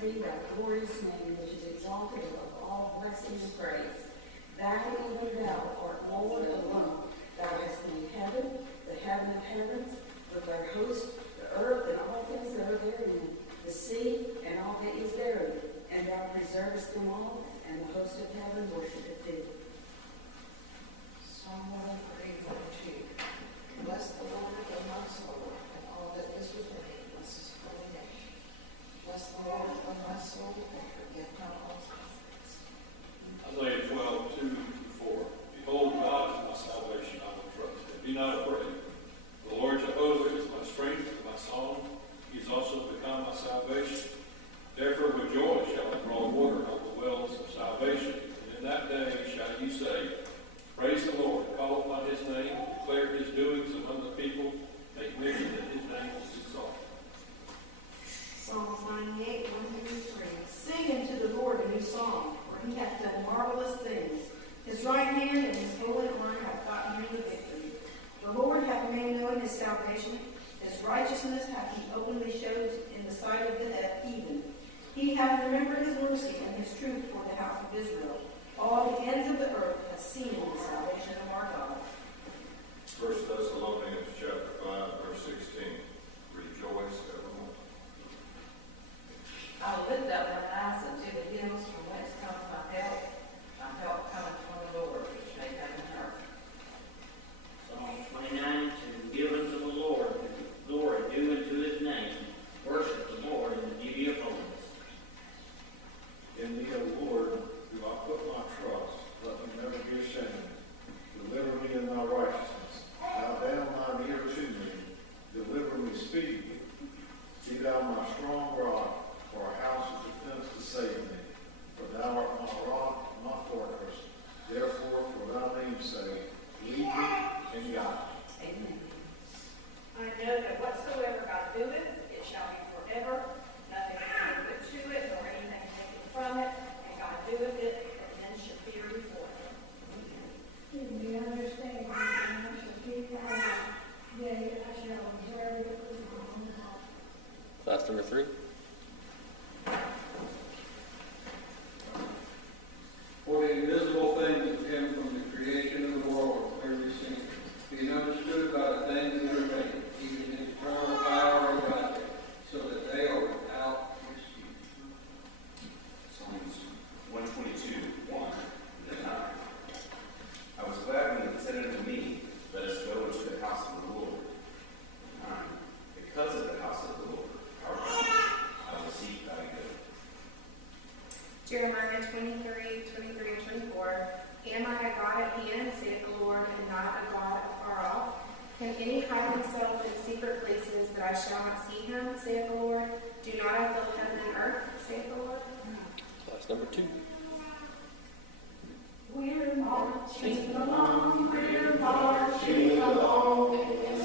Blessed be thy glorious name, which is exalted above all blessing and praise. Thou, even thou, art Lord alone. Thou hast made heaven, the heaven of heavens, with their host, the earth and all things that are therein, the sea and all that is therein. And thou preservest them all, and the host of heaven worshipeth thee. Psalm 103, 1, 2. Bless the Lord, O my soul, and all that is within me. Bless his holy name. Bless the Lord, O my soul, and forget not all his benefits. Isaiah 12, 2-4. Behold, God is my salvation, I will trust him. Be not afraid. The Lord Jehovah is my strength and my song. He has also become my salvation. Therefore with joy shall I draw water out of the wells of salvation. And in that day shall ye say, Praise the Lord, call upon his name, declare his doings among the people, make mention that his name is exalted. Psalms 98, 1-3. Sing unto the Lord a new song, for he hath done marvelous things. His right hand and his holy arm have gotten him the victory. The Lord hath made known his salvation. His righteousness hath he openly showed in the sight of the heathen. He hath remembered his mercy and his truth for the house of Israel. All the ends of the earth have seen the salvation of our God. 1 Thessalonians chapter 5, verse 16. Rejoice evermore. I will lift up mine eyes unto the hills, from whence cometh my help. My help cometh from the Lord, which made heaven and earth. Psalm 29, to give unto the Lord glory due unto his name. Worship the Lord in the beauty of holiness. In thee, O Lord, do I put my trust. Let me never be ashamed. Deliver me in thy righteousness. Bow down thine ear to me. Deliver me speedily. Be thou my strong rock, for a house of defense to save me. For thou art my rock, my fortress. Therefore, for thy name's sake, lead me and guide me. Amen. I know that whatsoever God doeth, it shall be forever. Nothing can be put to it, nor anything taken from it. And God doeth it, and men shall fear before him. We understand that I shall keep thy law. Yea, I shall observe it with my own heart. Class number 3. For the invisible things of him from the creation of the world are clearly seen, being understood by the things that are made, even his eternal power and Godhead, so that they are without excuse. Psalms 122, 1 and 9. I was glad when it said unto me, Let us go into the house of the Lord. 9. Because of the house of the Lord, our God, I will seek thy good. Jeremiah 23, 23 and 24. Am I a God at hand, saith the Lord, and not a God afar off? Can any hide himself in secret places that I shall not see him, saith the Lord? Do not I fill heaven and earth, saith the Lord? Class number 2. We're marching along,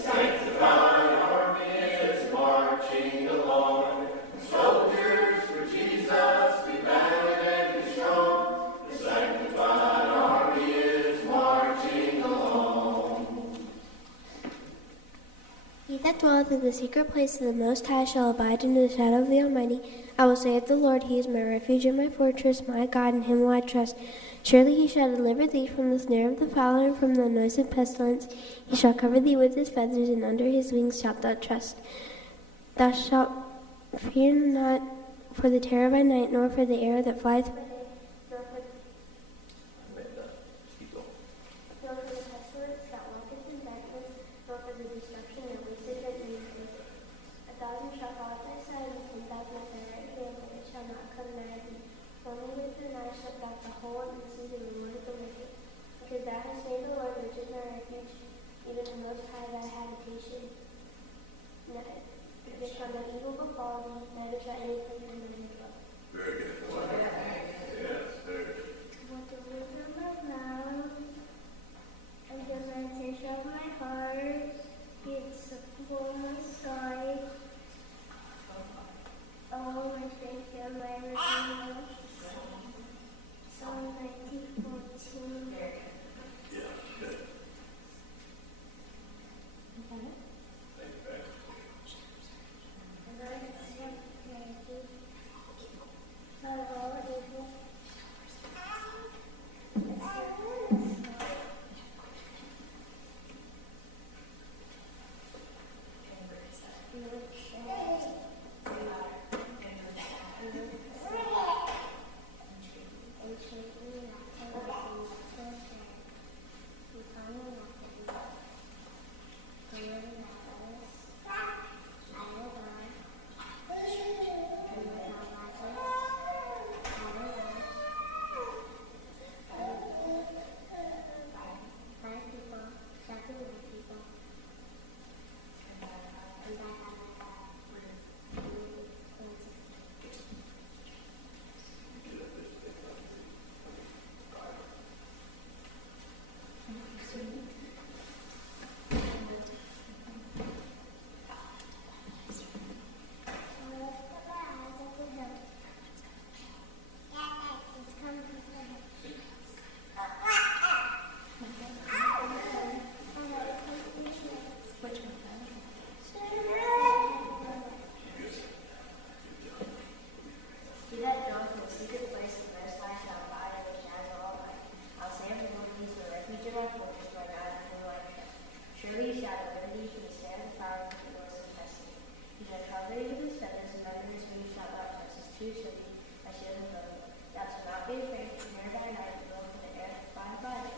sanctified army is marching along. Soldiers for Jesus, be valiant and be strong. The sanctified army is marching along. He that dwelleth in the secret place of the Most High shall abide in the shadow of the Almighty. I will say of the Lord, He is my refuge and my fortress, my God, in Him will I trust. Surely He shall deliver thee from the snare of the fowler and from the noisome pestilence. He shall cover thee with His feathers, and under His wings shalt thou trust. Thou shalt fear not for the terror by night, nor for the arrow that flieth by day, nor for the pestilence that walketh in darkness, nor for the destruction that wasteth at noonday. 1,000 shall fall at thy side, and 10,000 at thy right hand, but it shall not come nigh thee. Only with thine eyes shalt thou behold and see the reward of the wicked. Because thou hast made the Lord, which is my refuge, even the Most High thy habitation. There shall no evil befall thee, neither shall any plague come nigh thy dwelling. Very good. cover you with his feathers, and under his wings shalt thou trust. His truth shall be thy shield and buckler. Thou shalt not be afraid nor by night, nor for the air that flieth by day,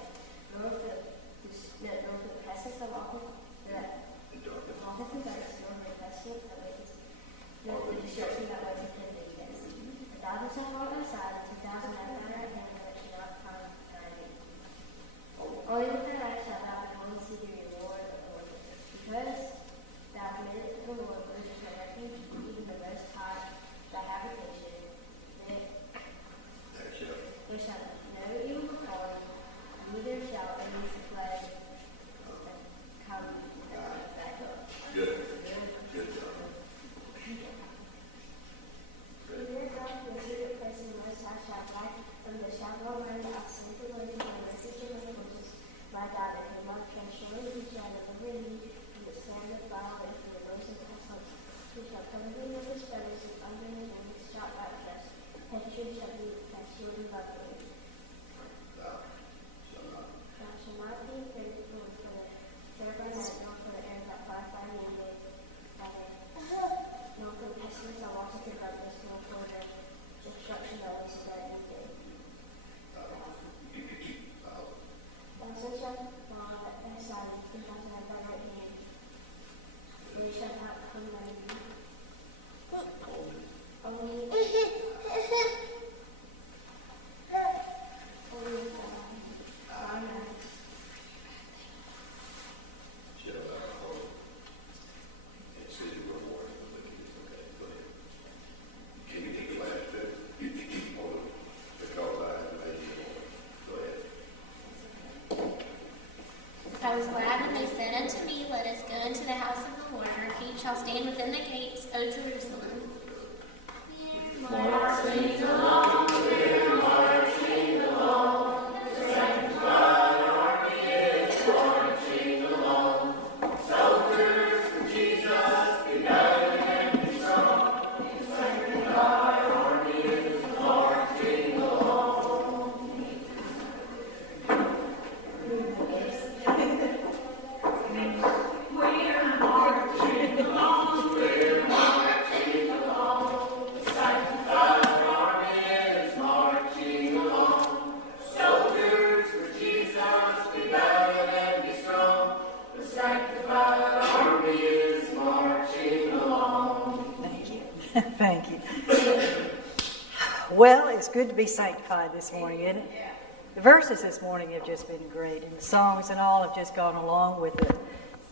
nor for the pestilence that walketh in darkness, nor for the pestilence that waketh, nor for the destruction that waketh in the east. 1,000 shall fall at thy side, and 2,000 at thy right hand, but it shall not come nigh thee. Only with thy eyes shalt thou behold and see the reward of the wicked. Because thou committedst to the Lord, which is thy refuge, even the Most High, thy habitation, there shall no evil befall thee, neither shall any plague come back up. Good. Good job. Neither come to the secret place in the Most High shall fly from the shadow of Almighty. I send the Lord to my message and my forces, my God, that he must can surely he shall deliver thee from the snare of the fowler and from the noise of the pestilence. He shall cover thee with his feathers, and under his wings shalt thou trust. His truth shall be thy shield and buckler. Thou shalt not be afraid for the terror by night, nor for the air that flieth by day, nor for the pestilence that walketh in darkness, nor for the destruction that waketh at noonday. 1,000 shall fall at thy side, and 2,000 at thy right hand, but it shall not come nigh thee. Only thine eyes. Shall thou behold and see the reward of the wicked. Okay, go ahead. Can you take the last bit? Or because I have made you Lord. Go ahead. I was glad when they said unto me, Let us go into the house of the Lord. Our feet shall stand within the gates, O Jerusalem. Marching along, we're marching along. The sanctified army is marching along. Soldiers for Jesus, be valiant and be strong. The sanctified army is marching along. We're marching along, we're marching along. The sanctified army is marching along. Soldiers for Jesus, be valiant and be strong. The sanctified army is marching along. Thank you. Thank you. Well, it's good to be sanctified this morning, isn't it? The verses this morning have just been great, and the songs and all have just gone along with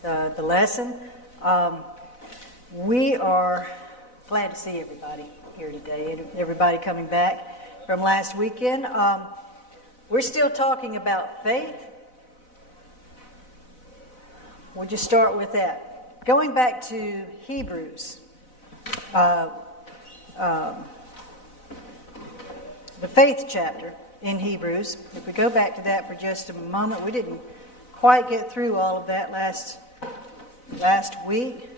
the lesson. We are glad to see everybody here today, and everybody coming back from last weekend. We're still talking about faith. We'll just start with that. Going back to Hebrews, the faith chapter in Hebrews. If we go back to that for just a moment, we didn't quite get through all of that last week.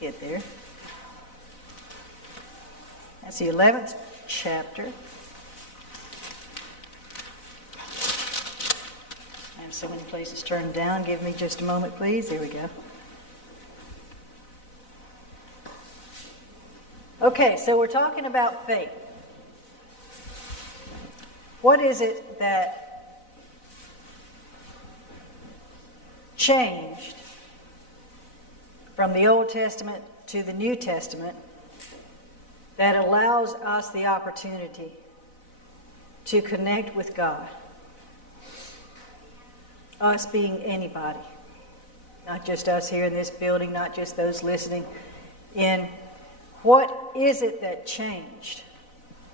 Get there. That's the 11th chapter. I have so many places turned down. Give me just a moment, please. There we go. Okay, so we're talking about faith. What is it that changed from the Old Testament to the New Testament that allows us the opportunity to connect with God? Us being anybody, not just us here in this building, not just those listening in. What is it that changed?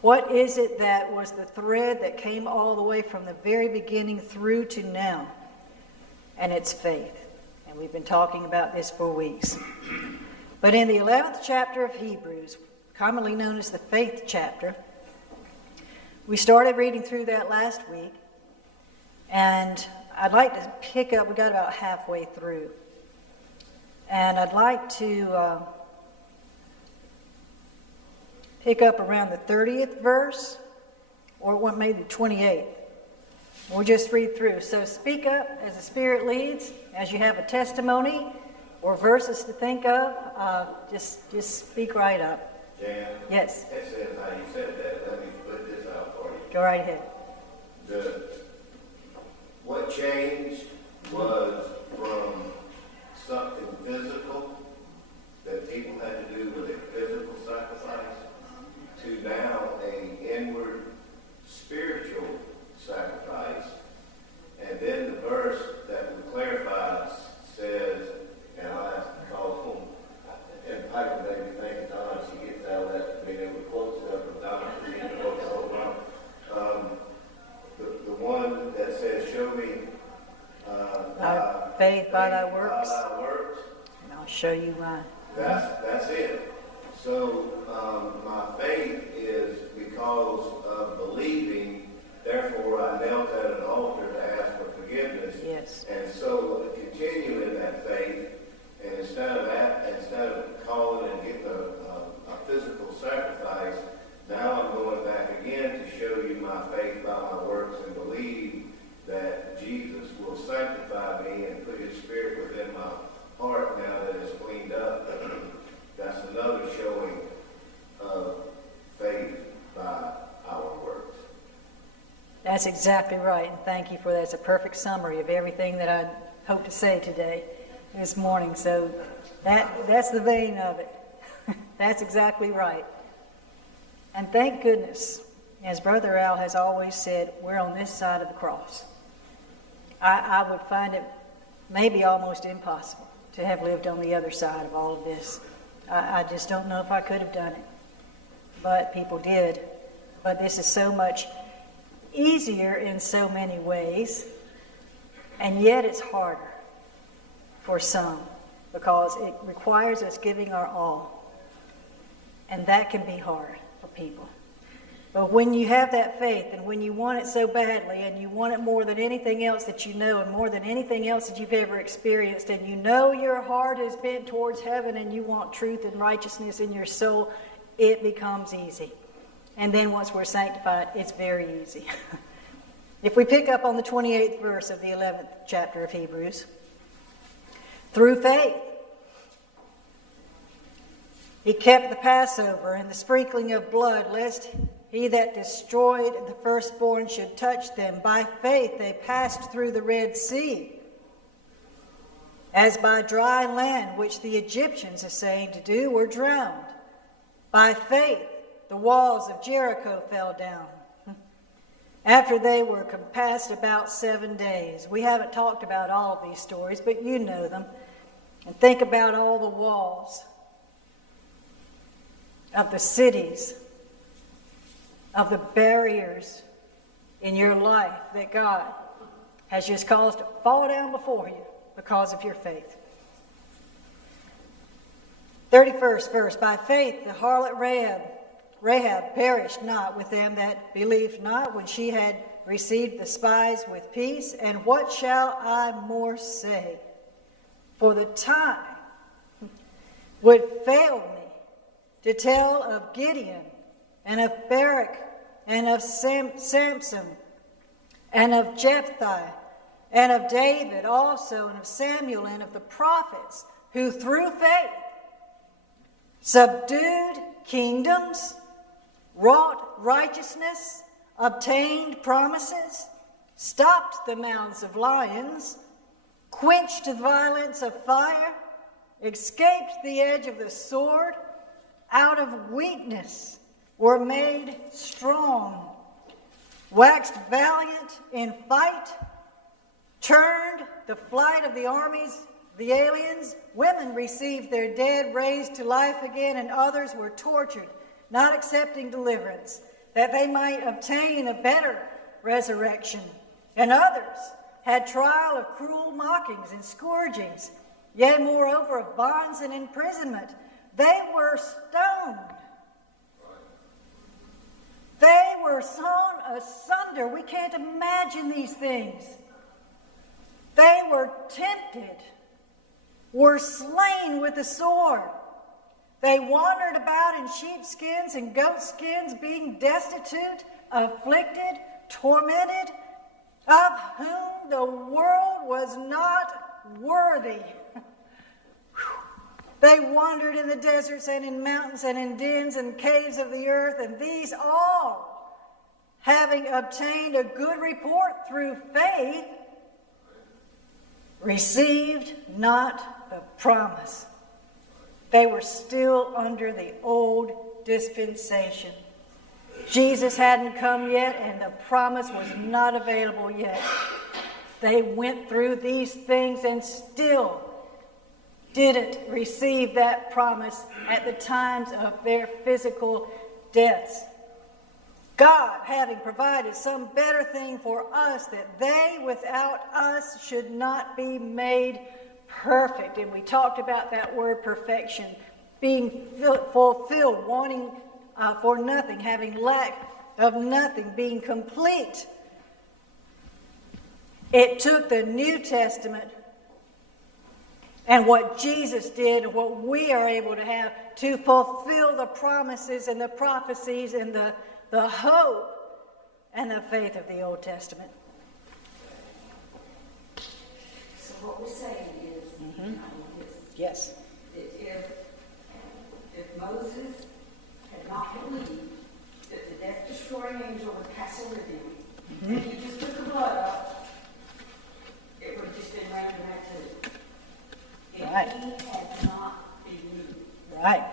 What is it that was the thread that came all the way from the very beginning through to now? And it's faith. And we've been talking about this for weeks. But in the 11th chapter of Hebrews, commonly known as the faith chapter, we started reading through that last week. And I'd like to pick up, we got about halfway through. And I'd like to pick up around the 30th verse, or maybe the 28th. We'll just read through. So speak up as the Spirit leads. As you have a testimony, or verses to think of, just speak right up. Jan? Yes. That says how you said that. Let me put this out for you. Go right ahead. What changed was from something physical that people had to do with a physical sacrifice to now an inward spiritual sacrifice. And then the verse that would clarify says, and I'll ask to call home, and Piper made me think of Donna, she gets out of that, being able to quote stuff from Donna, being able to hold on. The one that says, show me Our faith by thy works. By thy works. And I'll show you mine. That's it. So my faith is because of believing, therefore I knelt at an altar to ask for forgiveness. Yes. And so continue in that faith, and instead of calling and getting a physical sacrifice, now I'm going back again to show you my faith by my works and believe that Jesus will sanctify me and put his spirit within my heart now that it's cleaned up. That's another showing of faith by our works. That's exactly right, and thank you for that. It's a perfect summary of everything that I hope to say today, this morning. So that's the vein of it. That's exactly right. And thank goodness, as Brother Al has always said, we're on this side of the cross. I would find it maybe almost impossible to have lived on the other side of all of this. I just don't know if I could have done it. But people did. But this is so much easier in so many ways, and yet it's harder for some because it requires us giving our all. And that can be hard for people. But when you have that faith, and when you want it so badly, and you want it more than anything else that you know, and more than anything else that you've ever experienced, and you know your heart is bent towards heaven, and you want truth and righteousness in your soul, it becomes easy. And then once we're sanctified, it's very easy. If we pick up on the 28th verse of the 11th chapter of Hebrews, through faith, he kept the Passover and the sprinkling of blood, lest he that destroyed the firstborn should touch them. By faith they passed through the Red Sea, as by dry land, which the Egyptians, essaying to do, were drowned. By faith the walls of Jericho fell down, after they were compassed about 7 days. We haven't talked about all of these stories, but you know them. And think about all the walls of the cities, of the barriers in your life that God has just caused to fall down before you because of your faith. 31st verse, by faith the harlot Rahab perished not with them that believed not, when she had received the spies with peace. And what shall I more say? For the time would fail me to tell of Gideon, and of Barak, and of Samson, and of Jephthah, and of David also, and of Samuel, and of the prophets, who through faith subdued kingdoms, wrought righteousness, obtained promises, stopped the mouths of lions, quenched the violence of fire, escaped the edge of the sword, out of weakness were made strong, waxed valiant in fight, turned the flight of the armies, the aliens. Women received their dead raised to life again, and others were tortured, not accepting deliverance, that they might obtain a better resurrection. And others had trial of cruel mockings and scourgings, yea, moreover, of bonds and imprisonment. They were stoned. They were sawn asunder. We can't imagine these things. They were tempted, were slain with the sword. They wandered about in sheepskins and goatskins, being destitute, afflicted, tormented, of whom the world was not worthy. They wandered in the deserts and in mountains and in dens and caves of the earth, and these all, having obtained a good report through faith, received not the promise. They were still under the old dispensation. Jesus hadn't come yet, and the promise was not available yet. They went through these things and still didn't receive that promise at the times of their physical deaths. God, having provided some better thing for us, that they without us should not be made perfect. And we talked about that word perfection, being fulfilled, wanting for nothing, having lack of nothing, being complete. It took the New Testament and what Jesus did and what we are able to have to fulfill the promises and the prophecies and the hope and the faith of the Old Testament. So what we're saying is, yes, that if Moses had not believed that the death-destroying angel would pass over them, and he just took the blood up, it would have just been random activity. If Right. he had not believed, right.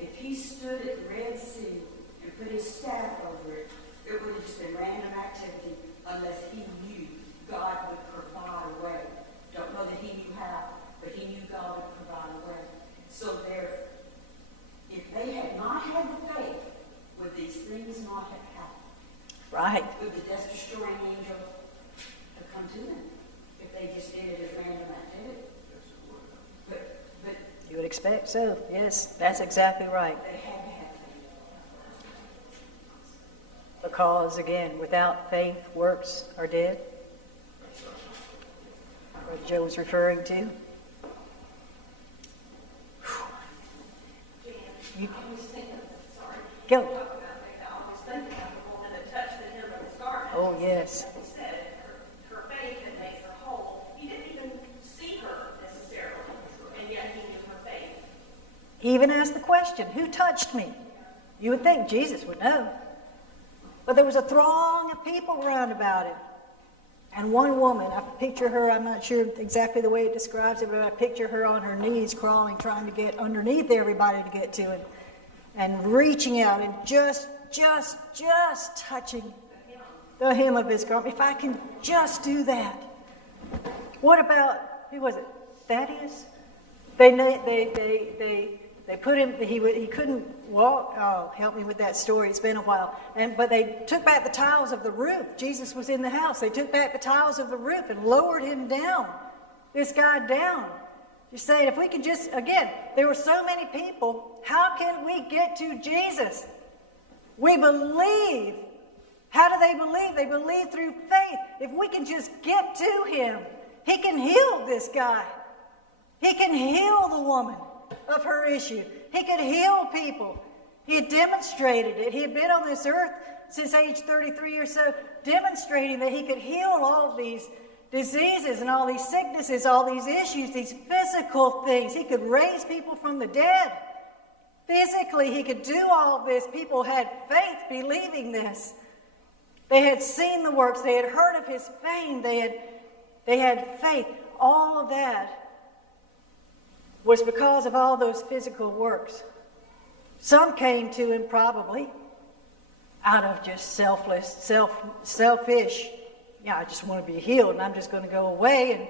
if he stood at the Red Sea and put his staff over it, it would have just been random activity unless he knew God would provide a way. Don't know that he knew how, but he knew God would provide a way. So if they had not had the faith, would these things not have happened? Right. Would the death-destroying angel have come to them if they just did it as random activity? But You would expect so. Yes, that's exactly right. they had to have faith. Because, again, without faith, works are dead. What Joe was referring to. You, I always think of, sorry. Go. Talk about that. I always think about the woman that touched the hem of his garment. Oh, yes. He said her faith had made her whole. He didn't even see her necessarily, and yet he knew her faith. He even asked the question, who touched me? You would think Jesus would know. But there was a throng of people round about him. And one woman, I picture her, I'm not sure exactly the way it describes it, but I picture her on her knees crawling, trying to get underneath everybody to get to him. And reaching out and just touching the hem of his garment. If I can just do that. What about, who was it? Thaddeus? They put him, he couldn't walk. Oh, help me with that story. It's been a while. But they took back the tiles of the roof. Jesus was in the house. They took back the tiles of the roof and lowered him down. This guy down. You're saying, if we could just, again, there were so many people. How can we get to Jesus? We believe. How do they believe? They believe through faith. If we can just get to him, he can heal this guy. He can heal the woman of her issue. He could heal people. He had demonstrated it. He had been on this earth since age 33 or so, demonstrating that he could heal all these diseases and all these sicknesses, all these issues, these physical things. He could raise people from the dead. Physically, he could do all this. People had faith believing this. They had seen the works. They had heard of his fame. They had faith. All of that was because of all those physical works. Some came to him probably out of just selfish, I just want to be healed and I'm just going to go away,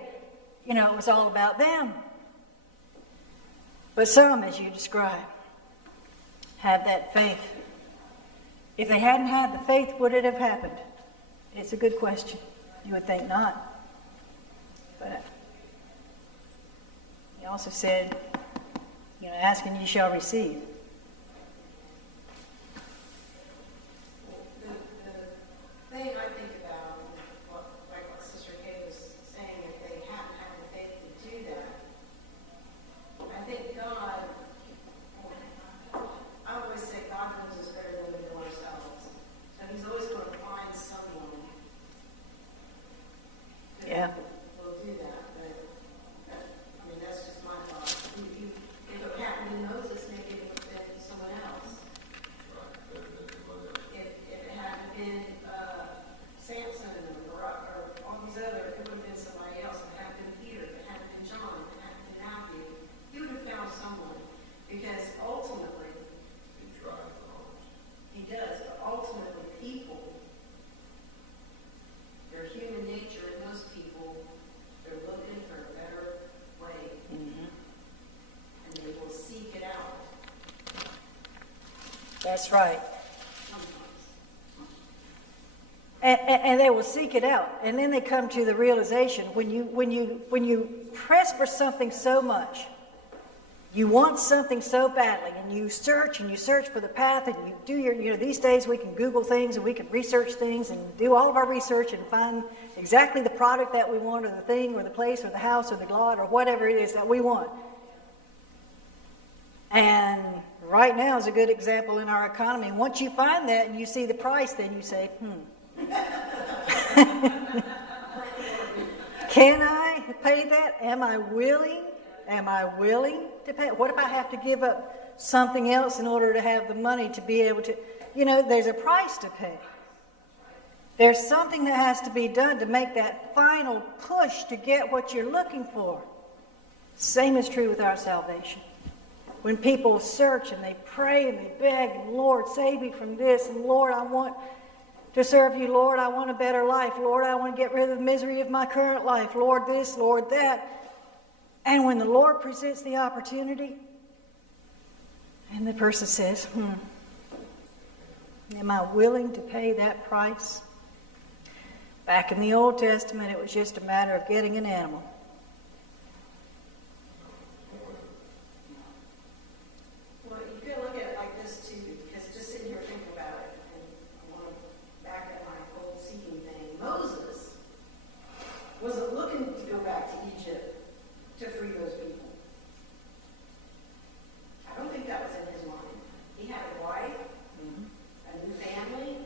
and, it was all about them. But some, as you describe, had that faith. If they hadn't had the faith, would it have happened? It's a good question. You would think not. But he also said, ask and ye shall receive. The thing I think about, like what Sister Kay was saying, if they hadn't had the faith to do that, I think God, I always say God knows us better than we know ourselves. So he's always going to find someone who will do that. But that's just my thought. If it That's right. And they will seek it out. And then they come to the realization, when you press for something so much, you want something so badly, and you search for the path, and you do your, these days we can Google things and we can research things and do all of our research and find exactly the product that we want, or the thing, or the place, or the house, or the lot, or whatever it is that we want. And right now is a good example in our economy. Once you find that and you see the price, then you say, can I pay that? Am I willing? Am I willing to pay? What if I have to give up something else in order to have the money to be able to, there's a price to pay. There's something that has to be done to make that final push to get what you're looking for. Same is true with our salvation. When people search and they pray and they beg, Lord, save me from this, and Lord, I want to serve you, Lord, I want a better life, Lord, I want to get rid of the misery of my current life, Lord this, Lord that. And when the Lord presents the opportunity, and the person says, am I willing to pay that price? Back in the Old Testament, it was just a matter of getting an animal. Well, you can look at it like this too, because just sitting here thinking about it, and I want to back up my whole seeking thing. Moses wasn't looking to go back to Egypt to free those people. I don't think that was in his mind. He had a wife, a new family,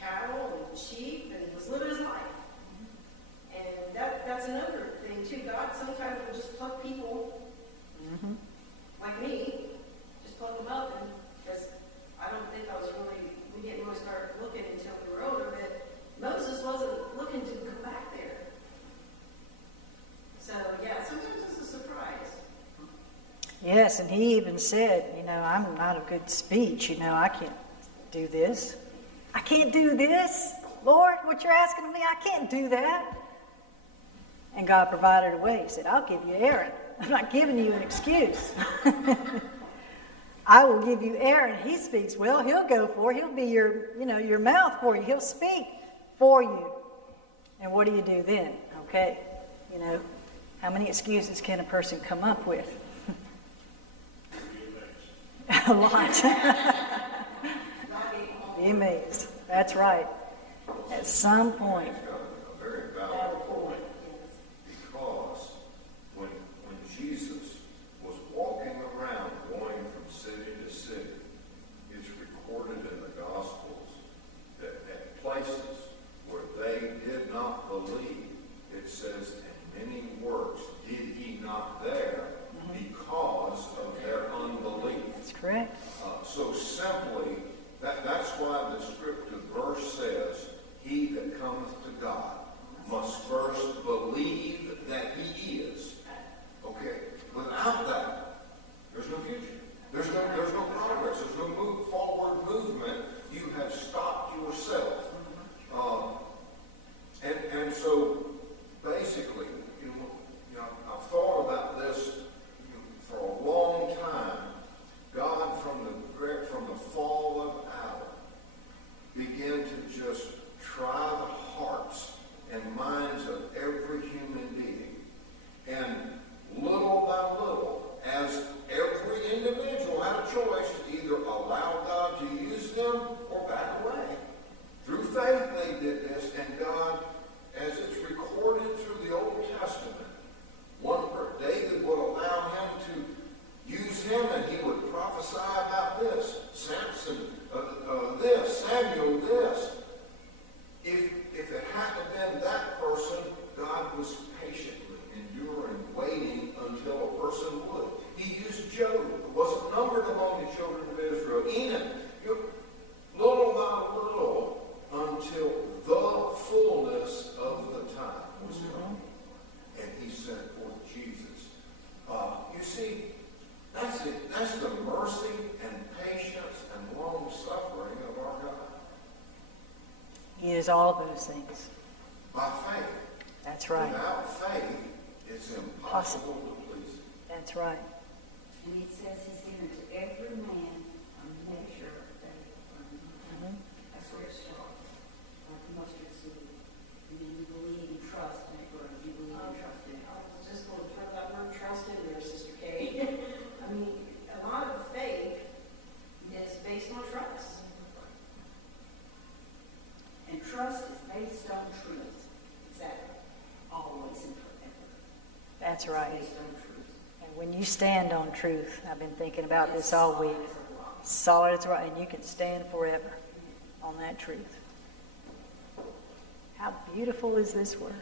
cattle and sheep, and he was living his life. And that's another thing too. God sometimes will just pluck people like me, just pluck them up, and because I don't think we didn't really start looking until we were older, but Moses wasn't looking to go back there. So yeah, sometimes it's a surprise. Yes, and he even said, I'm not a good speech, I can't do this. I can't do this. Lord, what you're asking of me, I can't do that. And God provided a way. He said, I'll give you Aaron. I'm not giving you an excuse. I will give you Aaron. He speaks well. He'll go for it. He'll be your mouth for you. He'll speak for you. And what do you do then? Okay, how many excuses can a person come up with? A lot. Be amazed. That's right. At some point. It's got a very valid point, because when Jesus was walking around going from city to city, it's recorded in the Gospels that at places where they did not believe, it says, and many works did he not there because of their unbelief. That's correct. So simply, that's why the scripture verse says, he that cometh to God must first believe that he is. Okay? Without that, there's no future. There's no progress. There's no forward movement. You have stopped yourself. And so, basically, I've thought about this for a long time. God, from the fall of Adam, began to just try the hearts and minds of every human being. And little by little, as every individual had a choice to either allow God to use them or back away. Through faith they did this, and God, as it's recorded through the Old Testament, David would allow him to use him, and he would prophesy about this. Samson, this. Samuel, this. If it hadn't been that person, God was patiently enduring, waiting until a person would. He used Job, who wasn't numbered among the children of Israel. Enoch, little by little, until the fullness of the time was come. And he sent forth Jesus. You see, that's it. That's the mercy and patience and long suffering of our God. He is all those things. By faith. That's right. Without faith, it's impossible to please Him. That's right. And it says he's given to every man a measure of faith. That's where it starts, like the mustard seed. And then you believe and trust, and it grows. You believe and trust in it. I was just going to throw that word trust in there, Sister Kay. I mean, a lot of faith is based on trust. And trust is based on truth. Exactly. Always and forever. That's right. It's based on truth. And when you stand on truth, I've been thinking about this all week. Solid as a rock, and you can stand forever on that truth. How beautiful is this word?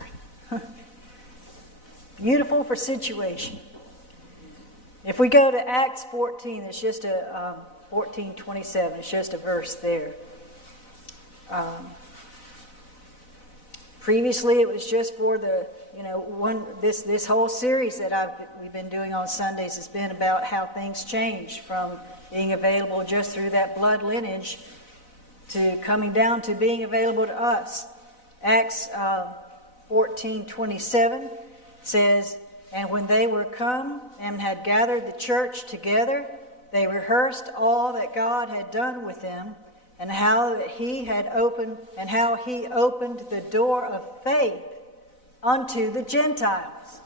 Beautiful for situation. If we go to Acts 14, it's just a 14:27. It's just a verse there. Previously, it was just for the this whole series that we've been doing on Sundays has been about how things changed from being available just through that blood lineage to coming down to being available to us. Acts 14:27 says, "And when they were come and had gathered the church together, they rehearsed all that God had done with them, and how he opened the door of faith unto the Gentiles."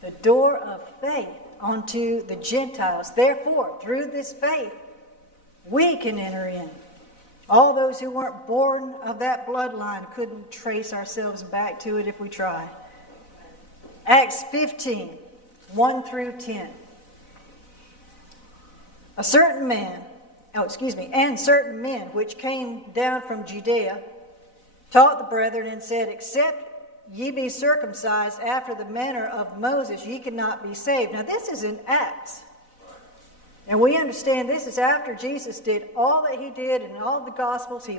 The door of faith unto the Gentiles. Therefore, through this faith, we can enter in. All those who weren't born of that bloodline couldn't trace ourselves back to it if we tried. Acts 15, 1 through 10. And certain men which came down from Judea taught the brethren and said, "Except ye be circumcised after the manner of Moses, ye cannot be saved." Now this is in Acts. And we understand this is after Jesus did all that he did in all the Gospels. He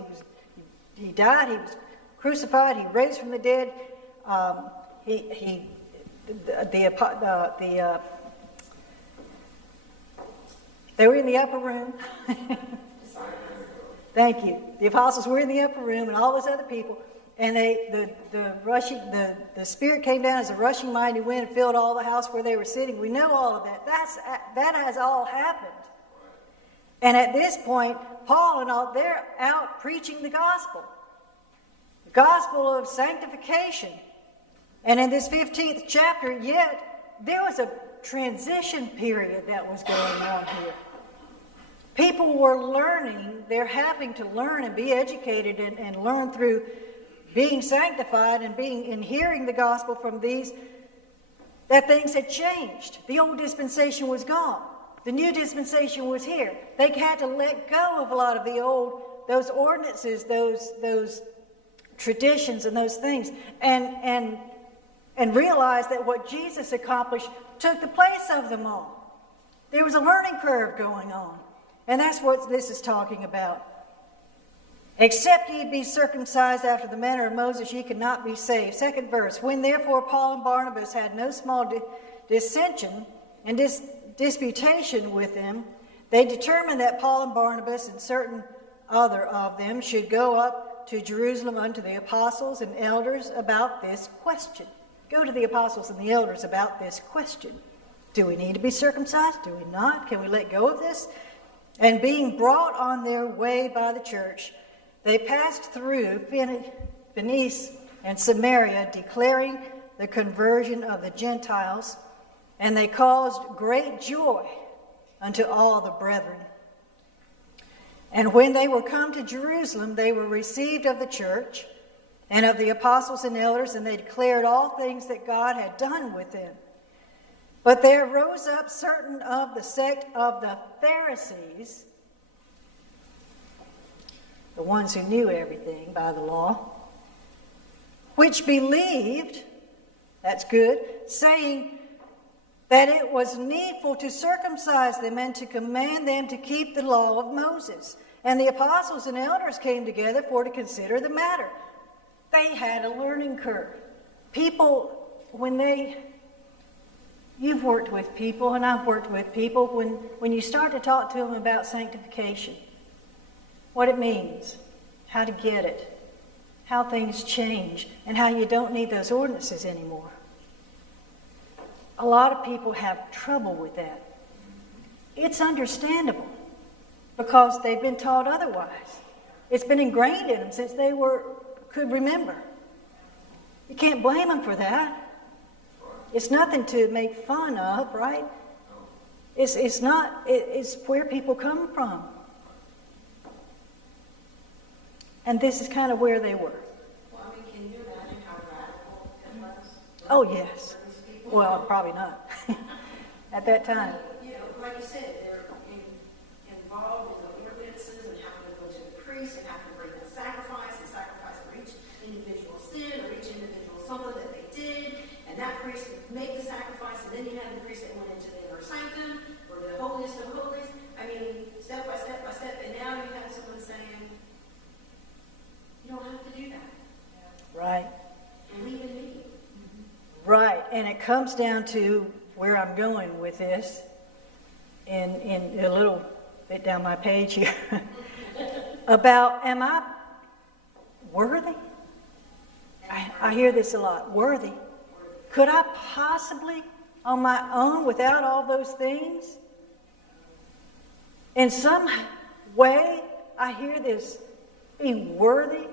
died, he was crucified, he raised from the dead. They were in the upper room. Thank you. The apostles were in the upper room, and all those other people. And the Spirit came down as a rushing mighty wind and filled all the house where they were sitting. We know all of that. That has all happened. And at this point, Paul and all, they're out preaching the gospel of sanctification. And in this 15th chapter, yet there was a transition period that was going on here. People were learning, they're having to learn and be educated and learn through being sanctified and hearing the gospel from these, that things had changed. The old dispensation was gone. The new dispensation was here. They had to let go of a lot of those ordinances, those traditions and those things, and realize that what Jesus accomplished took the place of them all. There was a learning curve going on. And that's what this is talking about. "Except ye be circumcised after the manner of Moses, ye cannot be saved." Second verse. "When therefore Paul and Barnabas had no small dissension and disputation with them, they determined that Paul and Barnabas and certain other of them should go up to Jerusalem unto the apostles and elders about this question." Go to the apostles and the elders about this question. Do we need to be circumcised? Do we not? Can we let go of this? "And being brought on their way by the church, they passed through Phoenicia and Samaria, declaring the conversion of the Gentiles, and they caused great joy unto all the brethren. And when they were come to Jerusalem, they were received of the church and of the apostles and elders, and they declared all things that God had done with them. But there rose up certain of the sect of the Pharisees," the ones who knew everything by the law, "which believed," that's good, "saying that it was needful to circumcise them and to command them to keep the law of Moses. And the apostles and elders came together for to consider the matter." They had a learning curve. People, you've worked with people, and I've worked with people, when you start to talk to them about sanctification, what it means, how to get it, how things change, and how you don't need those ordinances anymore. a lot of people have trouble with that. It's understandable because they've been taught otherwise. It's been ingrained in them since they could remember. You can't blame them for that. It's nothing to make fun of, right? It's not. It's where people come from. And this is kind of where they were. Well, I mean, can you imagine how radical it was? Oh, yes. Well, probably not. At that time. You know, like you said, they're involved in the ordinances and having to go to the priest and having to bring the sacrifice for each individual sin or each individual something that they did. And that priest would make the sacrifice, and then you had the priest that went into the inner sanctum or the holiest of holies. I mean, step by step by step. And now you have someone saying, you don't have to do that. Right. And leave it in me. Right. And it comes down to where I'm going with this in a little bit down my page here about, am I worthy? I hear this a lot. Worthy. Could I possibly, on my own, without all those things? In some way, I hear this being worthy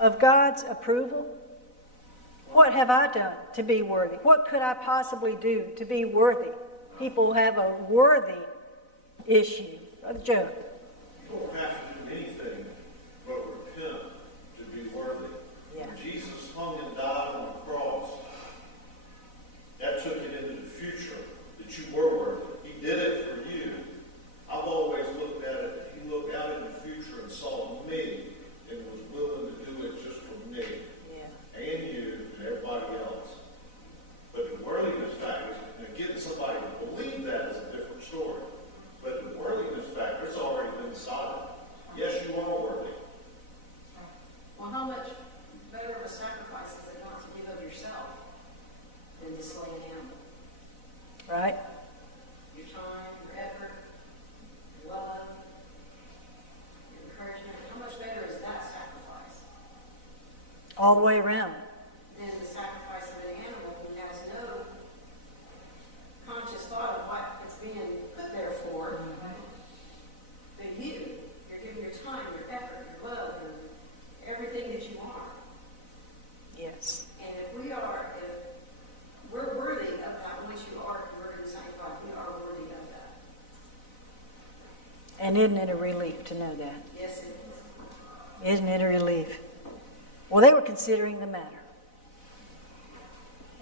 of God's approval. What have I done to be worthy? What could I possibly do to be worthy? People have a worthy issue. Brother Joe. You don't have to do anything but repent to be worthy. Yeah. When Jesus hung and died on the cross, that took it into the future that you were worthy. He did it for you. I've always looked at it, he looked out in the future and saw me and was willing to do it just for me. Yeah. And you and everybody else. But the worthiness factor, and getting somebody to believe that is a different story. But the worthiness factor, it's already been decided. Yes, you are worthy. Well, how much better of a sacrifice is it not to give of yourself than to slay an animal? Right? Your time, your effort, your love, your encouragement. How much better is that sacrifice All the way around. than the sacrifice of an animal who has no conscious thought of what it's being put there for? But you're giving your time, your effort, your love, and everything that you are. Yes. And if we're worthy of that, which you are converted and sanctified, we are worthy of that. And isn't it a relief to know that? Yes, it is. Isn't it a relief? Well, they were considering the matter.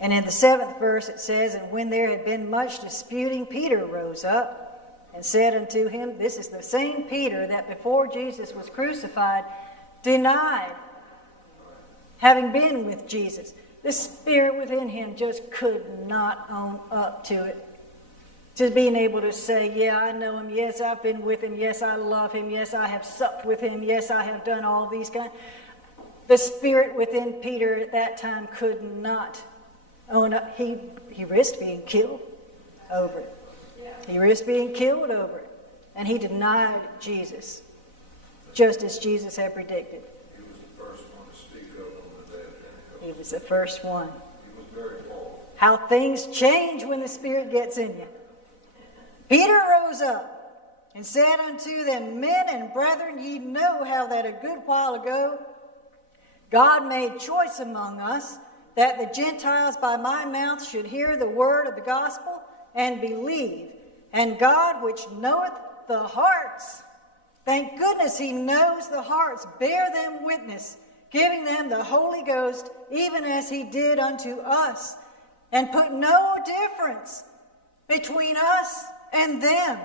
And in the 7th verse it says, and when there had been much disputing, Peter rose up and said unto him, this is the same Peter that before Jesus was crucified denied having been with Jesus. The spirit within him just could not own up to it. Just being able to say, yeah, I know him. Yes, I've been with him. Yes, I love him. Yes, I have supped with him. Yes, I have done all these kinds. The spirit within Peter at that time could not own up. He risked being killed over it. He risked being killed over it. And he denied Jesus, just as Jesus had predicted. He was the first one to speak up on the day of Pentecost. He was the first one. He was very bold. How things change when the Spirit gets in you. Peter rose up and said unto them, men and brethren, ye know how that a good while ago God made choice among us that the Gentiles by my mouth should hear the word of the gospel and believe. And God, which knoweth the hearts, thank goodness he knows the hearts, bear them witness, giving them the Holy Ghost, even as he did unto us, and put no difference between us and them,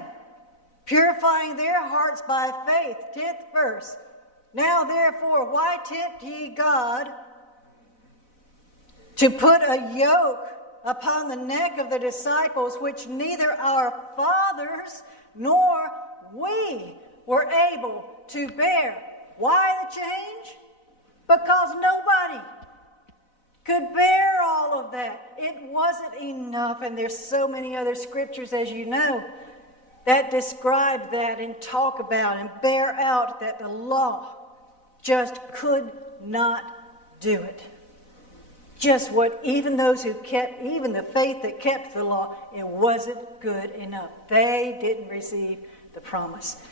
purifying their hearts by faith. 10th verse. Now therefore, why tempt ye God to put a yoke upon the neck of the disciples, which neither our fathers nor we were able to bear? Why the change? Because nobody could bear all of that. It wasn't enough. And there's so many other scriptures, as you know, that describe that and talk about and bear out that the law just could not do it. just what even those who kept, even the faith that kept the law, it wasn't good enough. They didn't receive the promise.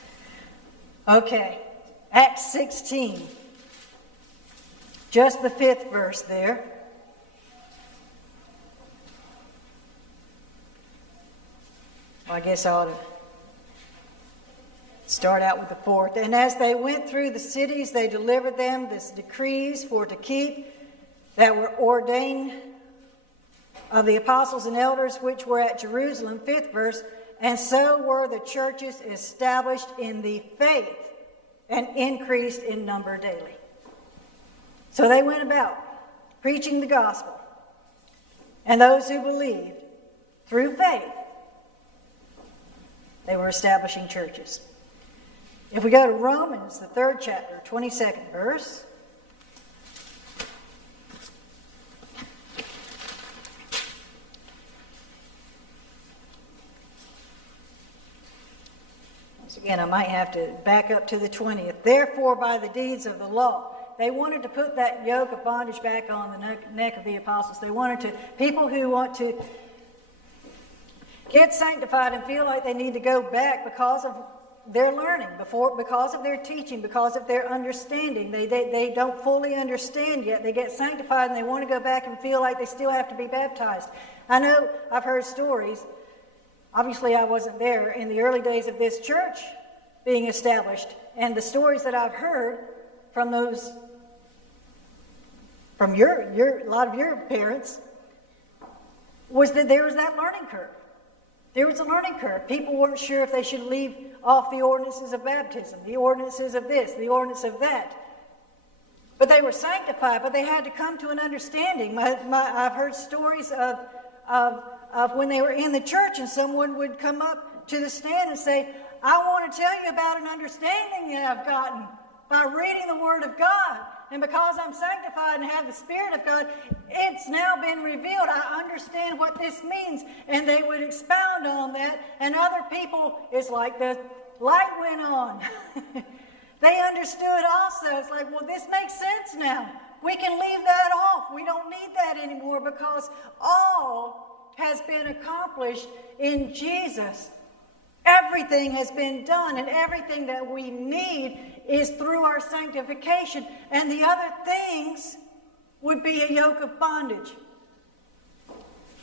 Okay, Acts 16, just the 5th verse there. Well, I guess I ought to start out with the 4th. And as they went through the cities, they delivered them the decrees for to keep that were ordained of the apostles and elders which were at Jerusalem, 5th verse, and so were the churches established in the faith and increased in number daily. So they went about preaching the gospel, and those who believed through faith, they were establishing churches. If we go to Romans, the 3rd chapter, 22nd verse, again, I might have to back up to the 20th. Therefore, by the deeds of the law, they wanted to put that yoke of bondage back on the neck of the apostles. They wanted to, people who want to get sanctified and feel like they need to go back because of their learning, because of their teaching, because of their understanding. They don't fully understand yet. They get sanctified and they want to go back and feel like they still have to be baptized. I know I've heard stories. Obviously, I wasn't there in the early days of this church being established. And the stories that I've heard from those, from a lot of your parents, was that there was that learning curve. There was a learning curve. People weren't sure if they should leave off the ordinances of baptism, the ordinances of this, the ordinance of that. But they were sanctified, but they had to come to an understanding. I've heard stories of when they were in the church and someone would come up to the stand and say, I want to tell you about an understanding that I've gotten by reading the Word of God. And because I'm sanctified and have the Spirit of God, it's now been revealed. I understand what this means. And they would expound on that. And other people, it's like the light went on. They understood also. It's like, well, this makes sense now. We can leave that off. We don't need that anymore because all has been accomplished in Jesus. Everything has been done, and everything that we need is through our sanctification. And the other things would be a yoke of bondage.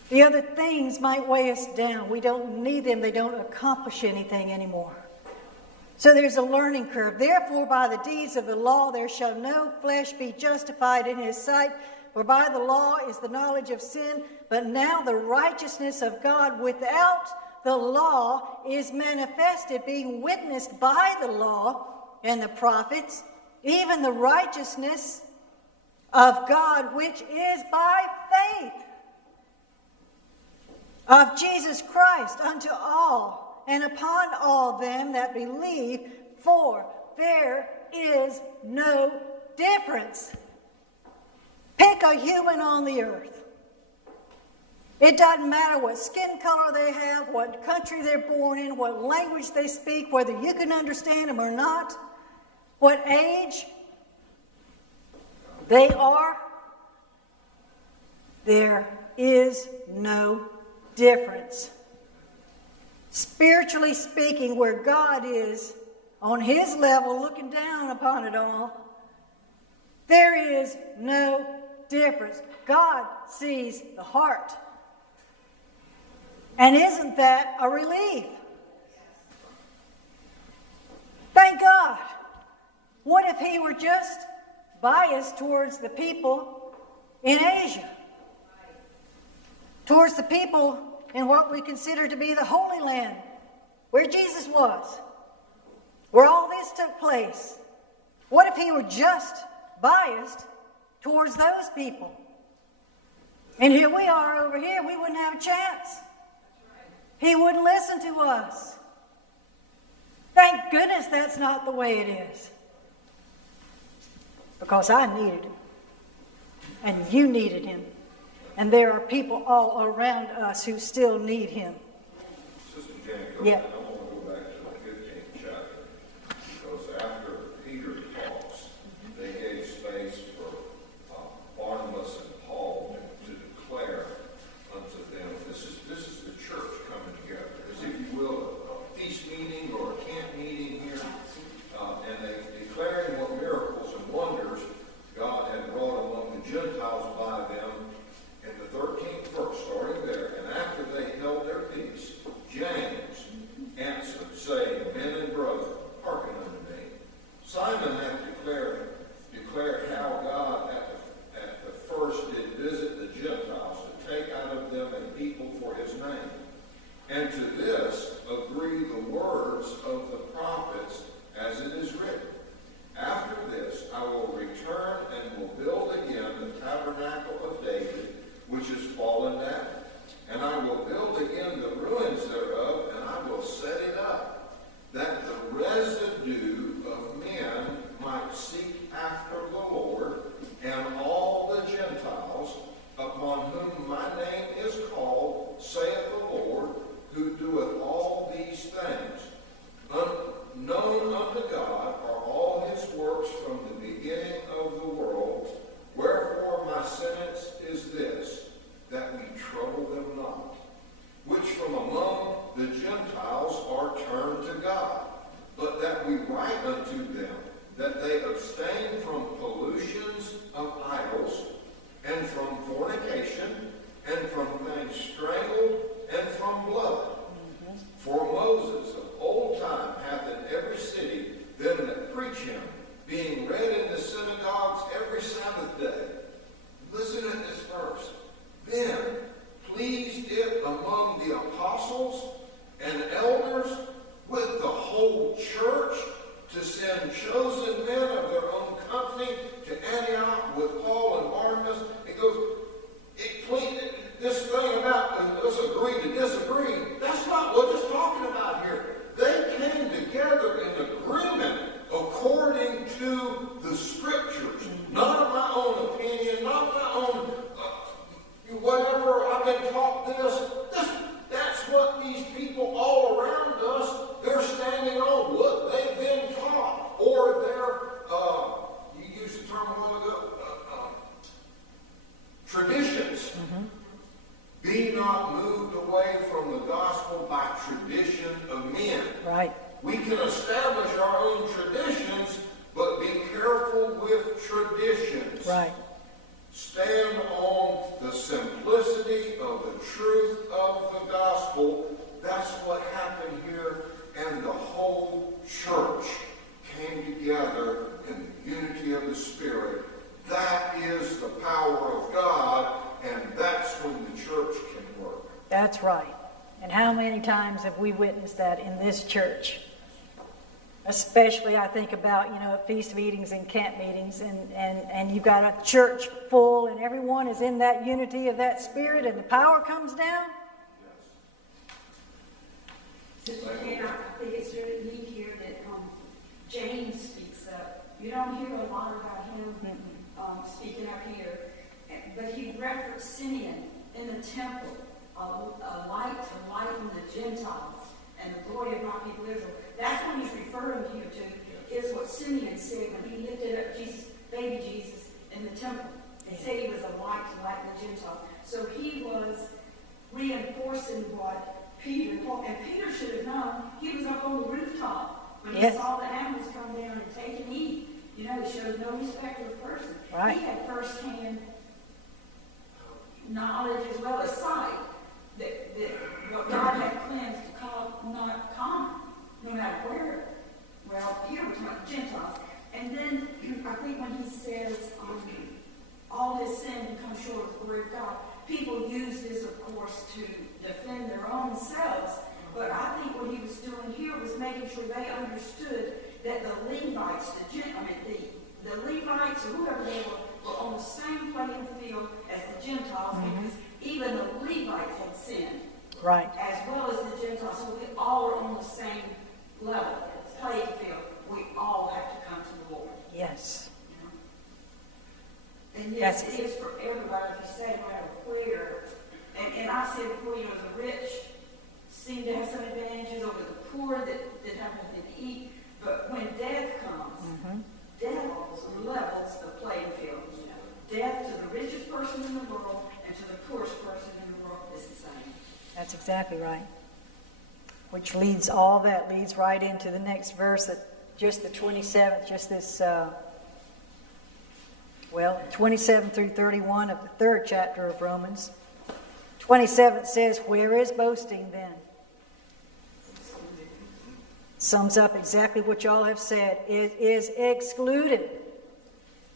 The other things might weigh us down. We don't need them. They don't accomplish anything anymore. So there's a learning curve. Therefore, by the deeds of the law, there shall no flesh be justified in his sight. For by the law is the knowledge of sin, but now the righteousness of God without the law is manifested, being witnessed by the law and the prophets, even the righteousness of God, which is by faith of Jesus Christ unto all and upon all them that believe, for there is no difference. Pick a human on the earth. It doesn't matter what skin color they have, what country they're born in, what language they speak, whether you can understand them or not, what age they are. There is no difference. Spiritually speaking, where God is on his level looking down upon it all, there is no difference. God sees the heart. And isn't that a relief? Thank God. What if he were just biased towards the people in Asia? Towards the people in what we consider to be the Holy Land, where Jesus was, where all this took place. What if he were just biased towards those people? And here we are over here, we wouldn't have a chance. He wouldn't listen to us. Thank goodness that's not the way it is. Because I needed him. And you needed him. And there are people all around us who still need him. Sister Jenny, yeah. I want to go back to the 15th chapter. Because after Peter talks, they gave space for Barnabas and Paul And to this agree the words of the prophets as it is written. After this I will return and will build again the tabernacle of David, which is fallen down. And I will build again the ruins thereof, and I will set it up, that the residue of men might seek after the Lord, and all the Gentiles, upon whom my name is called, saith the Lord, who doeth all these things. Unknown unto God are all his works from the beginning of the world. Wherefore my sentence is this, that we trouble them not, which from among the Gentiles are turned to God, but that we write unto them, that they abstain from pollutions of idols, and from fornication, and from things strangled, and from blood. For Moses of old time hath in every city them that preach him, being read in the synagogues every Sabbath day. Listen at this verse. Then pleased it among the apostles and elders with the whole church to send chosen men of their own company to Antioch with Paul and Barnabas. It goes, this thing about let's agree to disagree, that's not what it's talking about here. They came together in agreement according to the scriptures, not of my own opinion, not my own whatever I've been taught that's what these people all around us, they're standing on what they've been taught, or their, you used the term a while ago, traditions. Be not moved away from the gospel by tradition of men. Right. We can establish our own traditions, but be careful with traditions. Right. Stand on the simplicity of the truth of the gospel. That's what happened here, and the whole church came together in the unity of the Spirit. That is the power of God, and that's when the church can work. That's right. And how many times have we witnessed that in this church? Especially, I think about, at feast meetings and camp meetings, and you've got a church full, and everyone is in that unity of that Spirit, and the power comes down. Sister Jan, I think it's really neat here that James speaks up. You don't hear a lot about him speaking up here, but he referenced Simeon in the temple, a light to lighten the Gentiles and the glory of my people Israel. That's what he's referring here to, is what Simeon said when he lifted up Jesus, baby Jesus, in the temple. He said he was a light to lighten the Gentiles. So he was reinforcing what Peter taught. And Peter should have known. He was up on the rooftop when he saw the animals come down and take and eat. He showed no respect for the person. Right. He had first-hand knowledge as well as sight that what God had cleansed to call not common, no matter where. Well, here we're talking about Gentiles. And then I think when he says all his sin comes short of the glory of God, people use this, of course, to defend their own selves. But I think what he was doing here was making sure they understood that the Levites, the Levites or whoever they were on the same playing field as the Gentiles, because even the Levites had sinned. Right. As well as the Gentiles. So we all are on the same level, playing field. We all have to come to the Lord. Yes. And yes, it is for everybody, if you say no matter where. And I said before, the rich seem to have some advantages over the poor that have nothing to eat. But when death comes, death levels the playing field. Death to the richest person in the world and to the poorest person in the world is the same. That's exactly right. Which leads right into the next verse, that just the 27th, just this, 27 through 31 of the 3rd chapter of Romans. 27 says, where is boasting then? Sums up exactly what y'all have said. It is excluded.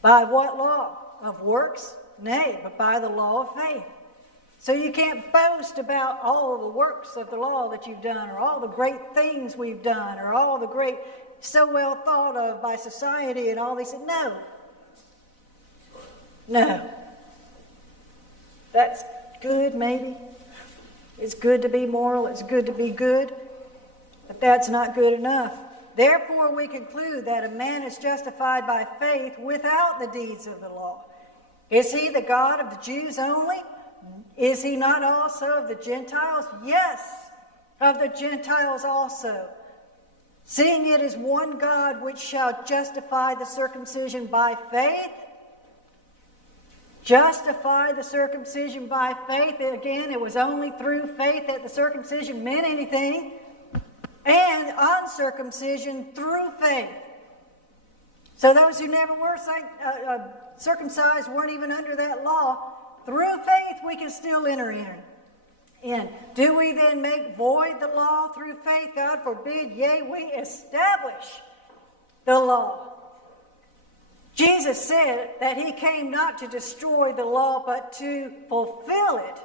By what law? Of works? Nay, but by the law of faith. So you can't boast about all the works of the law that you've done, or all the great things we've done, or all the great, so well thought of by society and all these. No. No. That's good, maybe. It's good to be moral. It's good to be good. But that's not good enough. Therefore, we conclude that a man is justified by faith without the deeds of the law. Is he the God of the Jews only? Is he not also of the Gentiles? Yes, of the Gentiles also. Seeing it is one God which shall justify the circumcision by faith. Justify the circumcision by faith. Again, it was only through faith that the circumcision meant anything. And uncircumcision through faith. So those who never were circumcised weren't even under that law. Through faith we can still enter in. Do we then make void the law through faith? God forbid. Yea, we establish the law. Jesus said that he came not to destroy the law, but to fulfill it.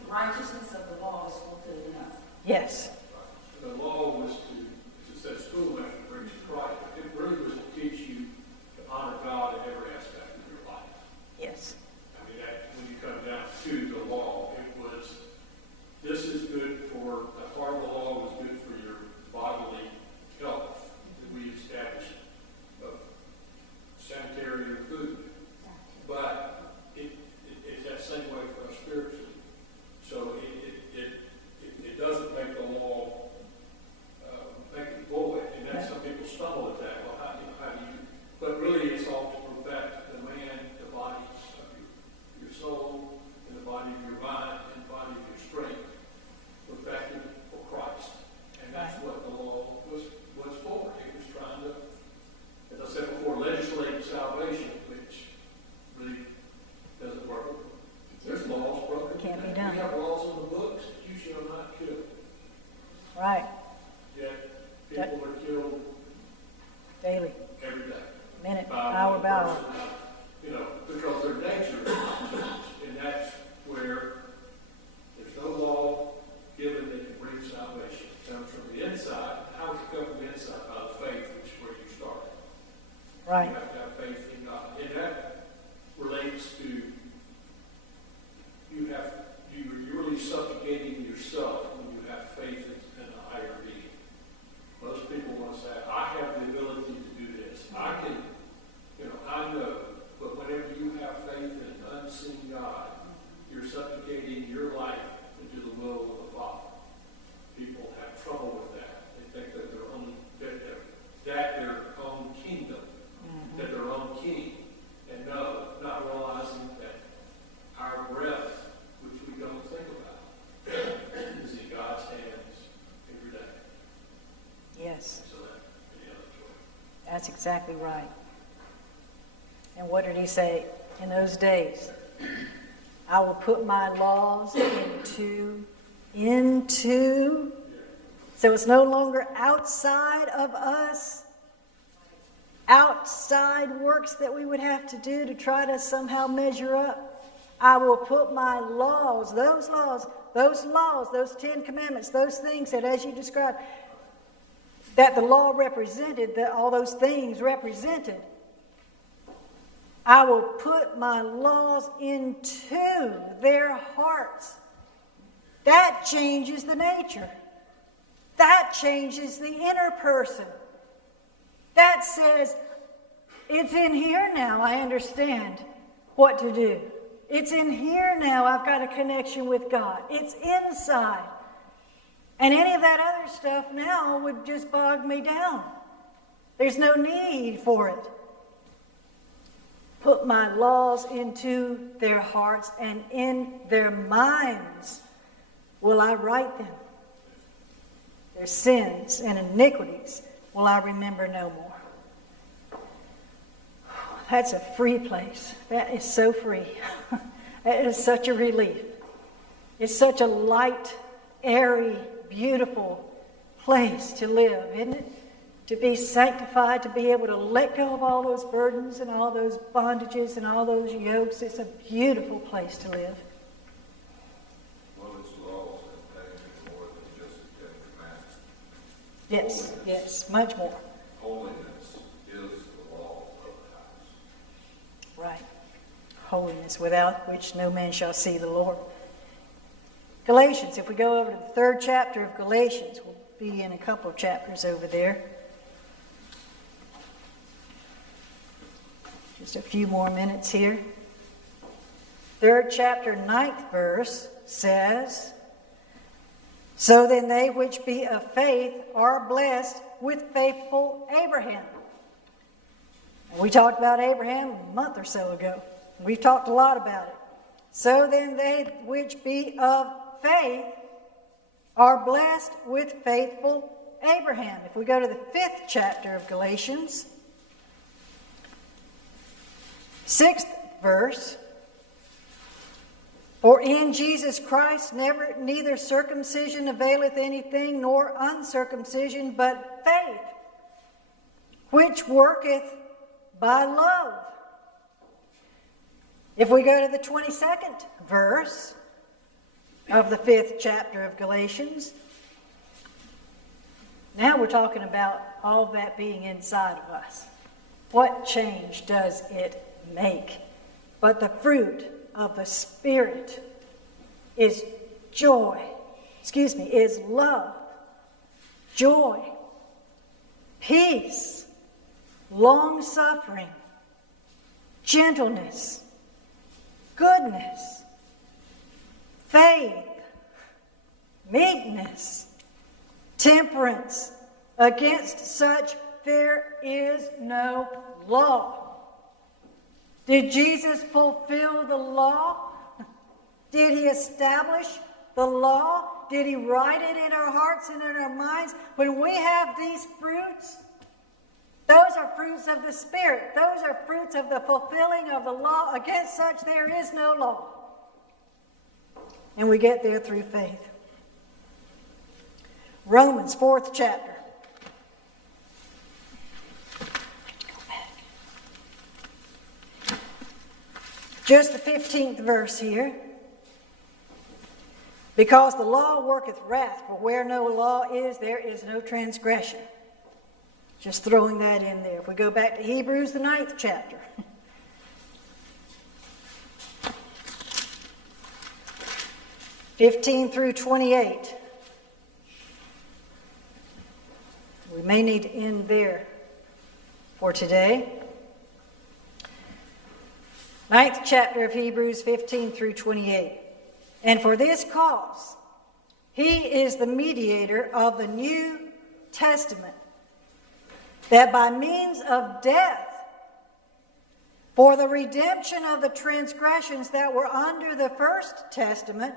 The righteousness of the law is fulfilled in us. Yes. The law was to set schoolmaster brings Christ. It really was to teach you to honor God in every aspect of your life. Yes. I mean, when you come down to the law, it was, this is good for, a part of the law was good for your bodily health that we established of sanitary or food. But it's that same way for us spiritually. So it doesn't make the law make it void, and that's some people stumble at that. Well, how do you? But really, it's all to perfect the man, the body of your soul, and the body of your mind, and the body of your strength, perfected for Christ. And that's what the law was for. It was trying to, as I said before, legislate salvation, which really doesn't work. There's laws broken. Can't be done. We have laws in the books. You shall not kill. Right. Yet people are killed Daily. every day. Minute, By hour by hour. person, because their nature is not changed. And that's where there's no law given that can bring salvation. It comes from the inside. How does it come from the inside? By the faith, which is where you start. Right. You have to have faith in God. And that relates to you're really subjugating yourself when you have faith in a higher being. Most people want to say, I have the ability to do this. I can, I know. But whenever you have faith in an unseen God, you're subjugating your life into the will of the Father. People have trouble with that. They think that their own kingdom, that their own king. And no, not realizing that our breath, which we don't think about, is in God's hands every day. Yes. So that's way. That's exactly right. And what did he say in those days? I will put my laws into. So it's no longer outside of us. Outside works that we would have to do to try to somehow measure up. I will put my laws, those 10 commandments, those things that, as you described, that the law represented, that all those things represented. I will put my laws into their hearts. That changes the nature. That changes the inner person. That says, it's in here now, I understand what to do. It's in here now, I've got a connection with God. It's inside. And any of that other stuff now would just bog me down. There's no need for it. Put my laws into their hearts, and in their minds will I write them. Their sins and iniquities will I remember no more. That's a free place. That is so free. That is such a relief. It's such a light, airy, beautiful place to live, isn't it? to be sanctified, to be able to let go of all those burdens and all those bondages and all those yokes. It's a beautiful place to live. Well, its laws contain more than just the Ten Commandments. Yes, yes, much more. Holiness is the law of the house. Right. Holiness, without which no man shall see the Lord. Galatians, if we go over to the 3rd chapter of Galatians, we'll be in a couple of chapters over there. Just a few more minutes here. 3rd chapter, 9th verse says, "So then they which be of faith are blessed with faithful Abraham." And we talked about Abraham a month or so ago. We've talked a lot about it. "So then they which be of faith are blessed with faithful Abraham." If we go to the 5th chapter of Galatians, 6th verse, "For in Jesus Christ neither circumcision availeth anything, nor uncircumcision, but faith, which worketh by love." If we go to the 22nd verse of the 5th chapter of Galatians, now we're talking about all that being inside of us. What change does it make? But the fruit of the Spirit is is love, joy, peace, long-suffering, gentleness, goodness, faith, meekness, temperance. Against such there is no law. Did Jesus fulfill the law? Did he establish the law? Did he write it in our hearts and in our minds? When we have these fruits, those are fruits of the Spirit. Those are fruits of the fulfilling of the law. Against such there is no law. And we get there through faith. Romans 4th chapter. Just the 15th verse here. "Because the law worketh wrath, for where no law is, there is no transgression." Just throwing that in there. If we go back to Hebrews, the 9th chapter. (15 through 28). We may need to end there for today. 9th chapter of Hebrews, 15 through 28. "And for this cause, he is the mediator of the New Testament, that by means of death, for the redemption of the transgressions that were under the first testament,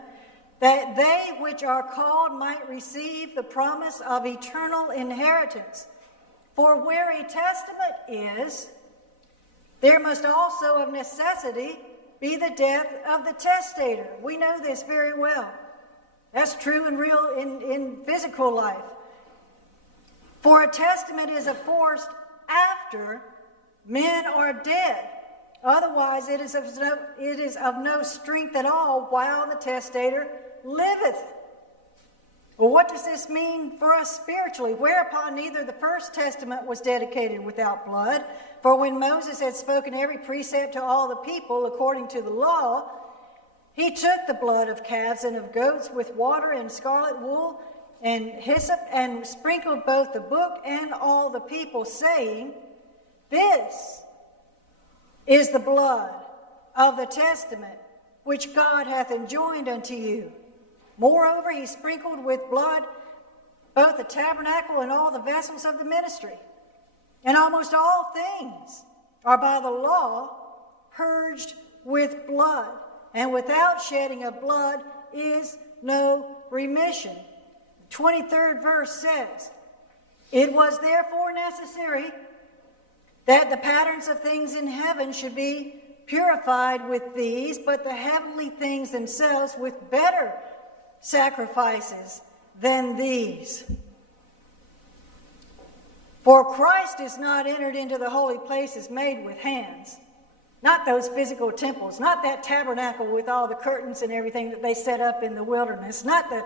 that they which are called might receive the promise of eternal inheritance. For where a testament is, there must also of necessity be the death of the testator." We know this very well. That's true and real in physical life. "For a testament is enforced after men are dead. Otherwise it is of no strength at all while the testator liveth." Well, what does this mean for us spiritually? "Whereupon neither the first testament was dedicated without blood. For when Moses had spoken every precept to all the people according to the law, he took the blood of calves and of goats with water and scarlet wool and hyssop, and sprinkled both the book and all the people, saying, This is the blood of the testament which God hath enjoined unto you. Moreover, he sprinkled with blood both the tabernacle and all the vessels of the ministry. And almost all things are by the law purged with blood, and without shedding of blood is no remission." The 23rd verse says, "It was therefore necessary that the patterns of things in heaven should be purified with these, but the heavenly things themselves with better sacrifices than these. For Christ is not entered into the holy places made with hands. Not those physical temples, not that tabernacle with all the curtains and everything that they set up in the wilderness, not the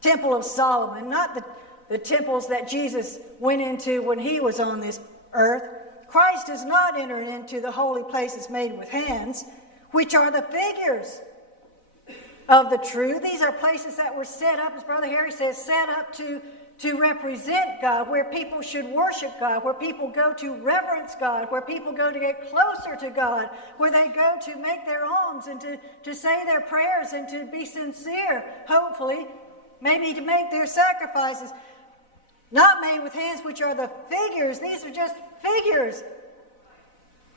temple of Solomon, not the temples that Jesus went into when he was on this earth. Christ is not entered into the holy places made with hands, which are the figures of the true. These are places that were set up, as Brother Harry says, set up to represent God, where people should worship God, where people go to reverence God, where people go to get closer to God, where they go to make their alms and to say their prayers and to be sincere, hopefully, maybe to make their sacrifices. Not made with hands, which are the figures. These are just figures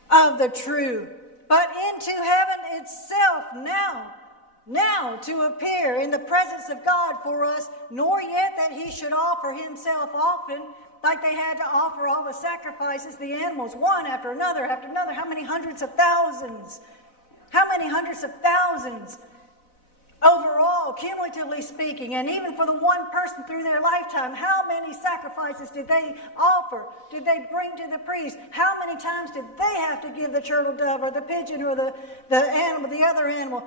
of the true. But into heaven itself now to appear in the presence of God for us, nor yet that he should offer himself often, like they had to offer all the sacrifices, the animals, one after another after another. How many hundreds of thousands? How many hundreds of thousands? Overall, cumulatively speaking, and even for the one person through their lifetime, how many sacrifices did they offer? Did they bring to the priest? How many times did they have to give the turtle dove or the pigeon or the animal, the other animal?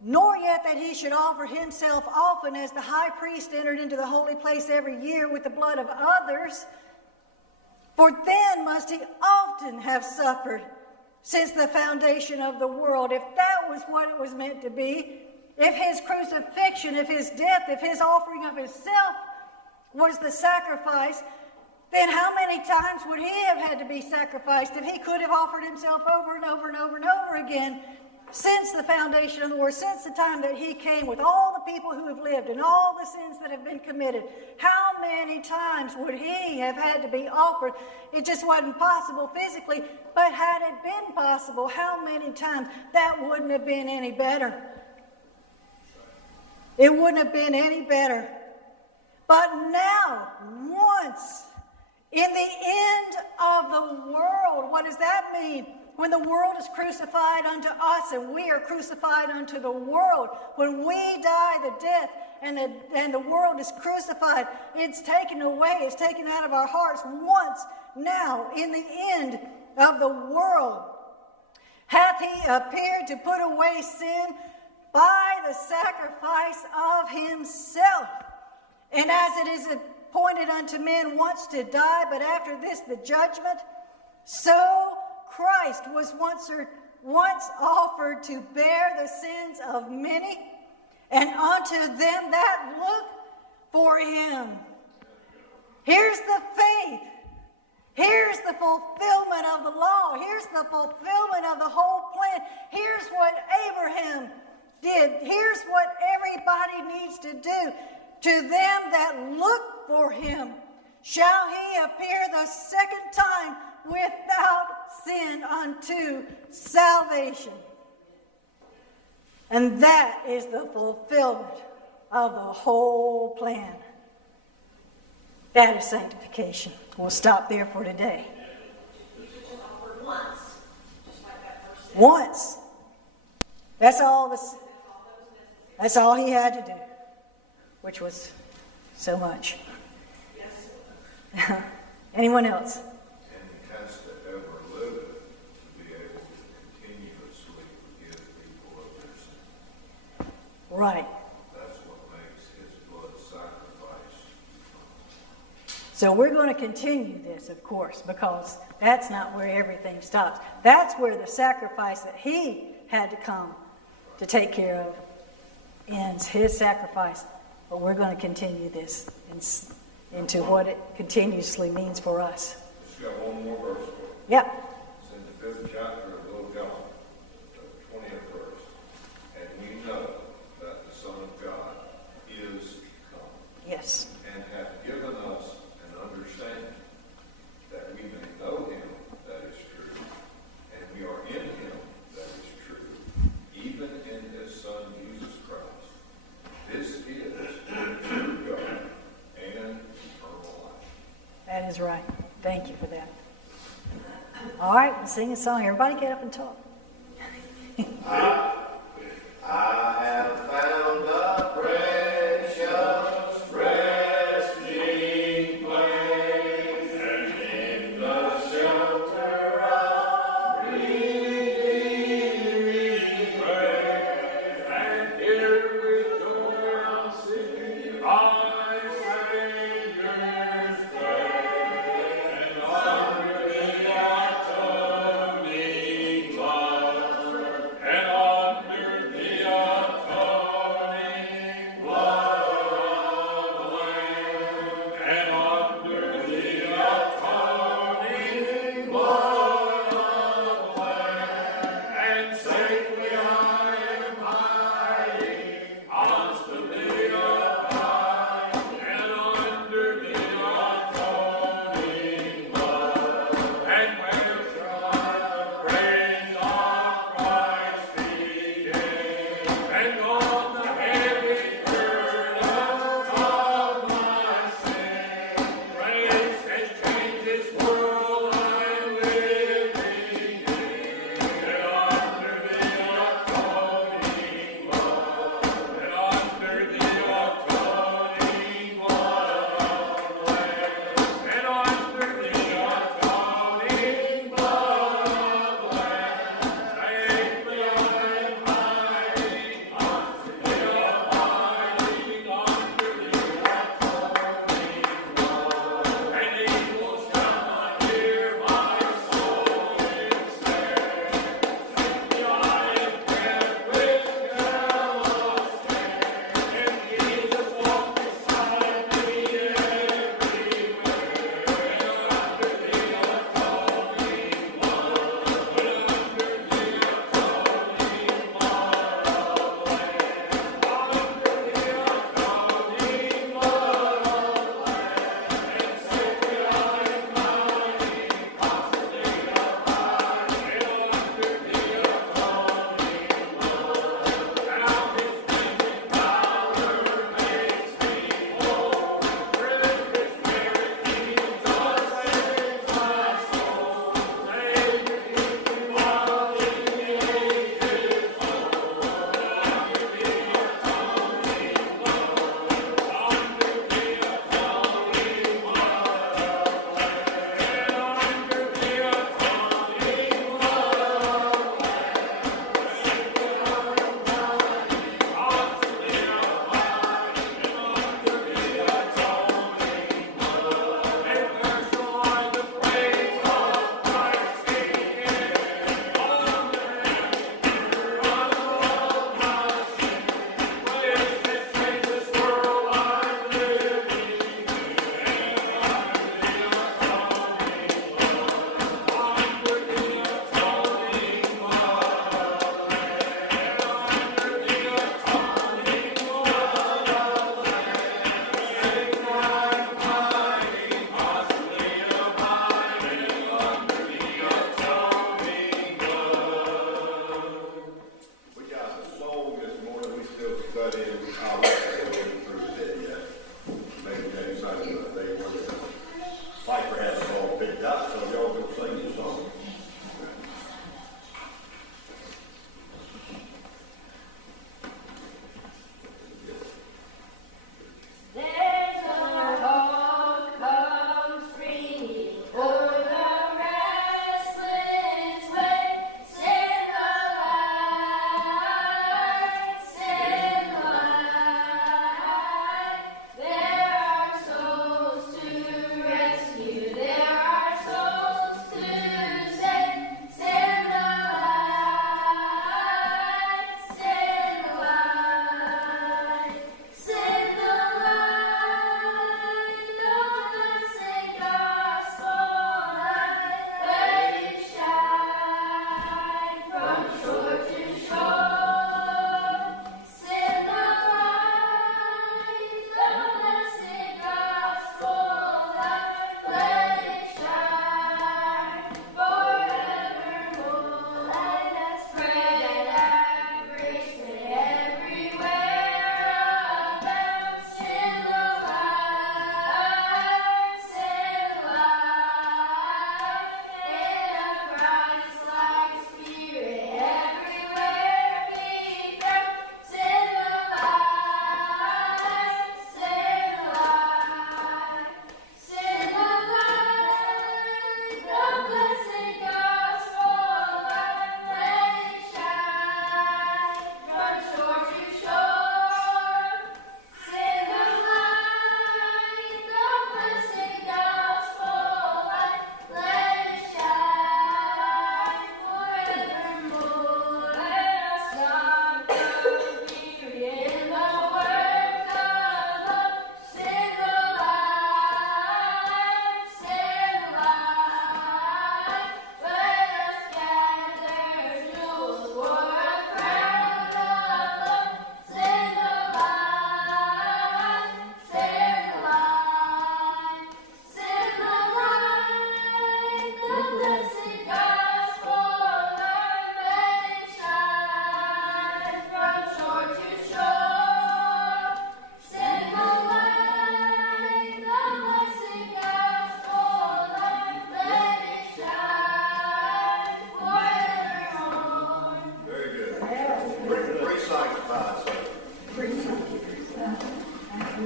Nor yet that he should offer himself often, as the high priest entered into the holy place every year with the blood of others. For then must he often have suffered since the foundation of the world. If that was what it was meant to be, if his crucifixion, if his death, if his offering of himself was the sacrifice, then how many times would he have had to be sacrificed if he could have offered himself over and over and over and over again since the foundation of the world, since the time that he came, with all the people who have lived and all the sins that have been committed? How many times would he have had to be offered? It just wasn't possible physically, but had it been possible, how many times? That wouldn't have been any better. It wouldn't have been any better. But now, once, in the end of the world, what does that mean? When the world is crucified unto us and we are crucified unto the world, when we die the death and the world is crucified, it's taken away, it's taken out of our hearts. Once, now, in the end of the world, hath he appeared to put away sin by the sacrifice of himself. And as it is appointed unto men once to die, but after this the judgment, so Christ was once offered to bear the sins of many, and unto them that look for him. Here's the faith. Here's the fulfillment of the law. Here's the fulfillment of the whole plan. Here's what Abraham did. Here's what everybody needs to do. To them that look for him shall he appear the second time without sin unto salvation. And that is the fulfillment of the whole plan. That is sanctification. We'll stop there for today. Once. That's all he had to do, which was so much. Yes. Anyone else? And he has to ever live to be able to continuously forgive people of their sin. Right. That's what makes his blood sacrifice. So we're going to continue this, of course, because that's not where everything stops. That's where the sacrifice that he had to come to take care of ends, his sacrifice. But we're going to continue this into what it continuously means for us. Just got one more verse for you. Yep. It's in the 5th chapter of Little John, the 20th verse. And we know that the Son of God is come. Yes. And hath given us an understanding that we may know him that is true, and we are in him that is true, even in his Son Jesus Christ. This is true God and eternal life. That is right. Thank you for that. All right, we'll sing a song. Everybody get up and talk. I have found a precious resting place.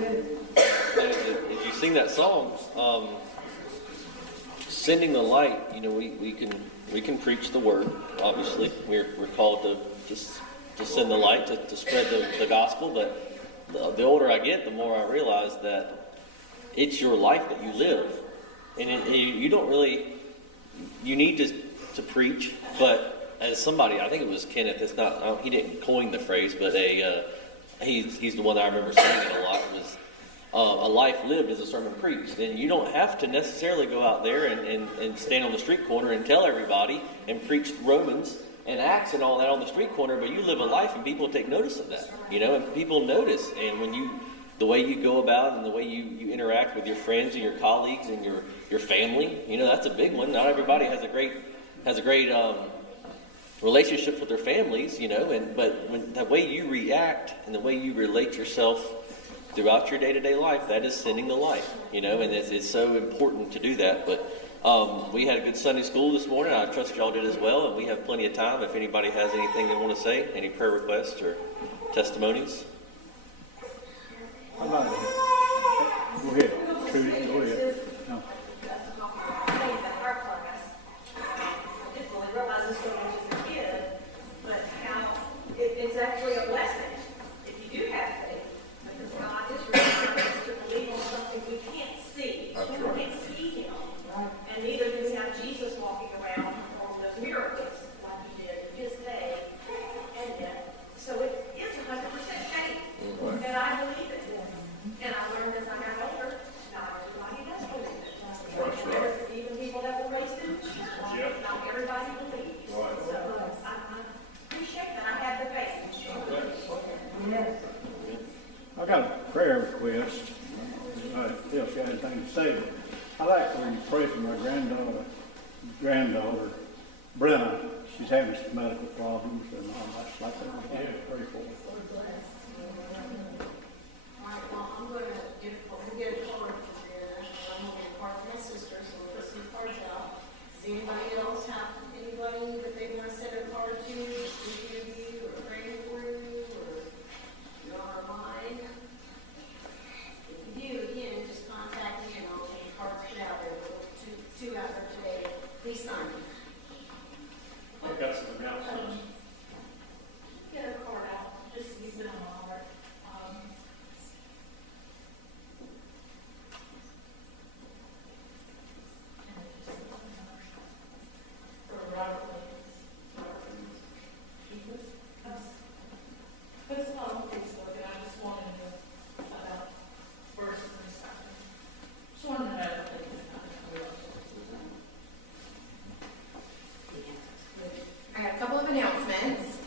If you sing that song, sending the light, we can preach the word. Obviously, we're called to send the light, to spread the gospel. But the older I get, the more I realize that it's your life that you live, and you don't really. You need to preach, but as somebody, I think it was Kenneth. It's not. He didn't coin the phrase, but he's the one that I remember saying it a lot. Was a life lived is a sermon preached. And you don't have to necessarily go out there and stand on the street corner and tell everybody and preach Romans and Acts and all that on the street corner, but you live a life and people take notice of that, and people notice. And when the way you go about and the way you interact with your friends and your colleagues and your family, that's a big one. Not everybody has a great relationships with their families, but when the way you react and the way you relate yourself throughout your day-to-day life, that is sending the light, and it's so important to do that. But we had a good Sunday school this morning. I trust y'all did as well, and we have plenty of time if anybody has anything they want to say, any prayer requests or testimonies. How about it? Go ahead. Trudy, go ahead. No. It's actually a blessing if you do have faith, because God is requiring us to believe on something we can't see. That's We right. can't see Him. And neither do we have Jesus walking around performing those miracles like He did in His day. And so it is 100% faith. And I believe it. And I learned as I got older, not everybody does believe it. That's right. Even people that were raised in the church, not everybody believes. Right. So I appreciate that I had the faith. I got a prayer request. If you got anything to say, but I like when you pray for my granddaughter, Brenna. She's having some medical problems, and I'd like to pray for her. All right, well, I'm going to get a card from there. I'm going to get a card for my sister, so we'll put some cards out. Does anybody else have anybody that they want to send a card to, thinking of you, or praying for you, or you're on our mind? If you do, again, just contact me and I'll take the cards put out there. We'll two out there today. Please sign them. I got some announcements. Get a card out, just use it on our, for Robert Williams. It's on Facebook, and I just wanted to find out first and second. Just wanted to know if they could I have a couple of announcements.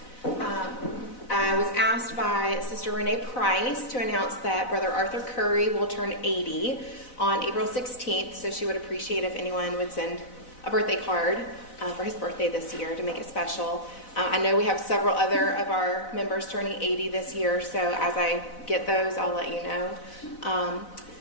I was asked by Sister Renee Price to announce that Brother Arthur Curry will turn 80 on April 16th, so she would appreciate if anyone would send a birthday card for his birthday this year to make it special. I know we have several other of our members turning 80 this year, so as I get those, I'll let you know.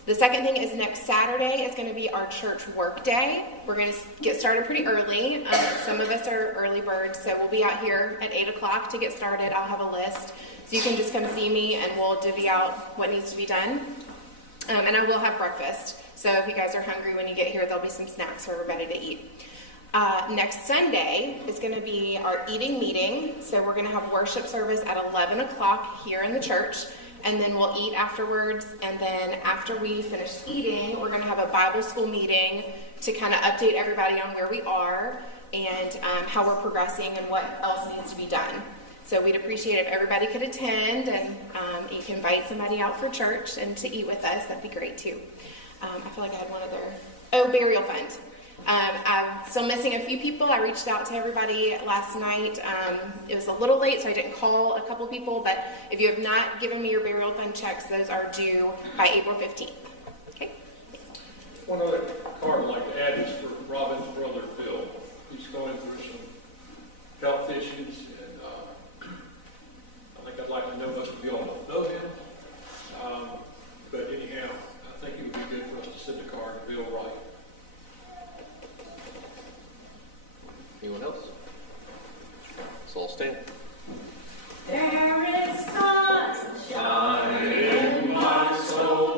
The second thing is next Saturday is going to be our church work day. We're going to get started pretty early. Some of us are early birds, so we'll be out here at 8 o'clock to get started. I'll have a list, so you can just come see me and we'll divvy out what needs to be done. And I will have breakfast, so if you guys are hungry when you get here, there'll be some snacks for everybody to eat. Next Sunday is going to be our eating meeting, so we're going to have worship service at 11 o'clock here in the church. And then we'll eat afterwards, and then after we finish eating, we're going to have a Bible school meeting to kind of update everybody on where we are and how we're progressing and what else needs to be done. So we'd appreciate if everybody could attend, and you can invite somebody out for church and to eat with us. That'd be great too. I feel like I had one other. Burial fund. I'm still missing a few people. I reached out to everybody last night. It was a little late, so I didn't call a couple people, but if you have not given me your burial fund checks, those are due by April 15th. Okay? One other card I'd like to add is for Robin's brother, Bill. He's going through some health issues, and I think I'd like to know most of you all know him. But anyhow, I think it would be good for us to send a card to Bill Wright. Anyone else? So I'll stand. There is sunshine in my soul.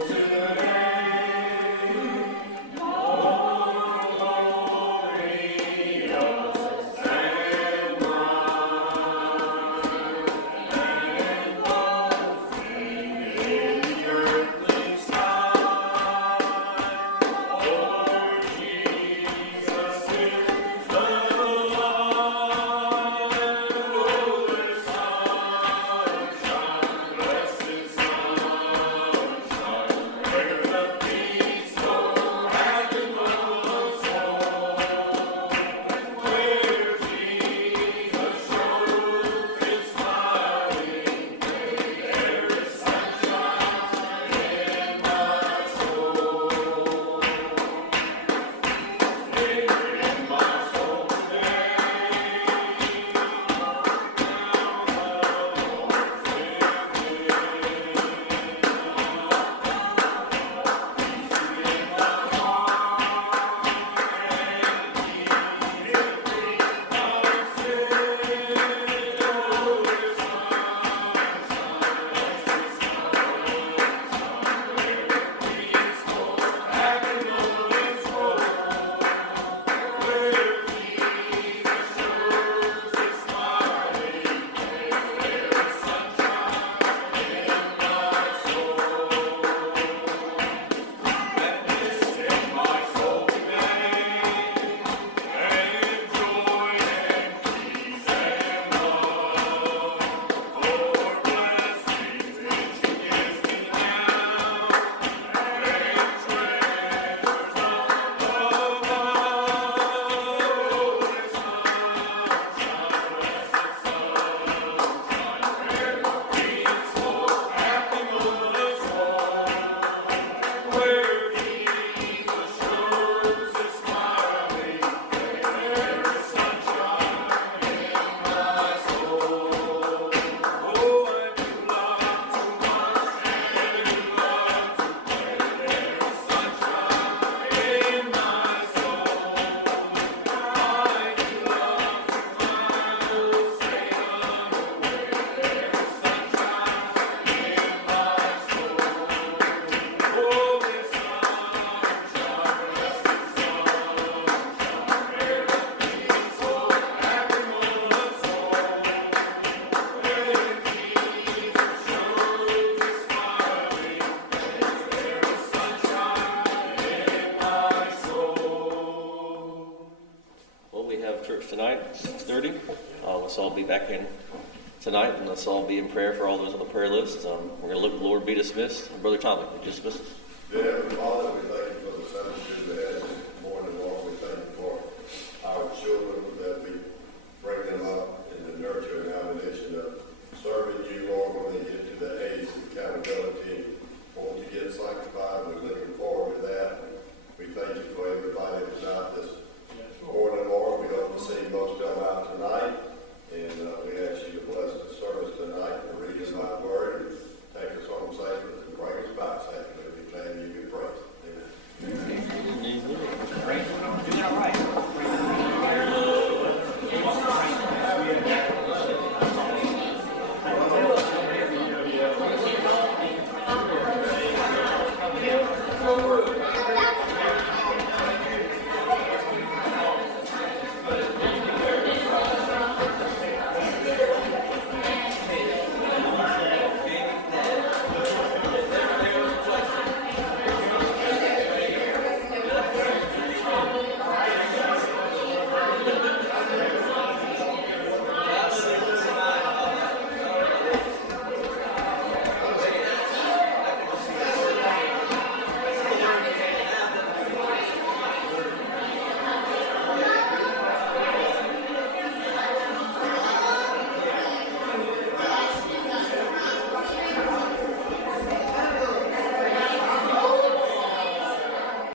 tonight, 6:30. Let's all be back in tonight, and let's all be in prayer for all those on the prayer list. We're going to look at the Lord be dismissed. Brother Tommy, would you dismiss us? Dear Heavenly Father, we thank you for the Sabbath we had.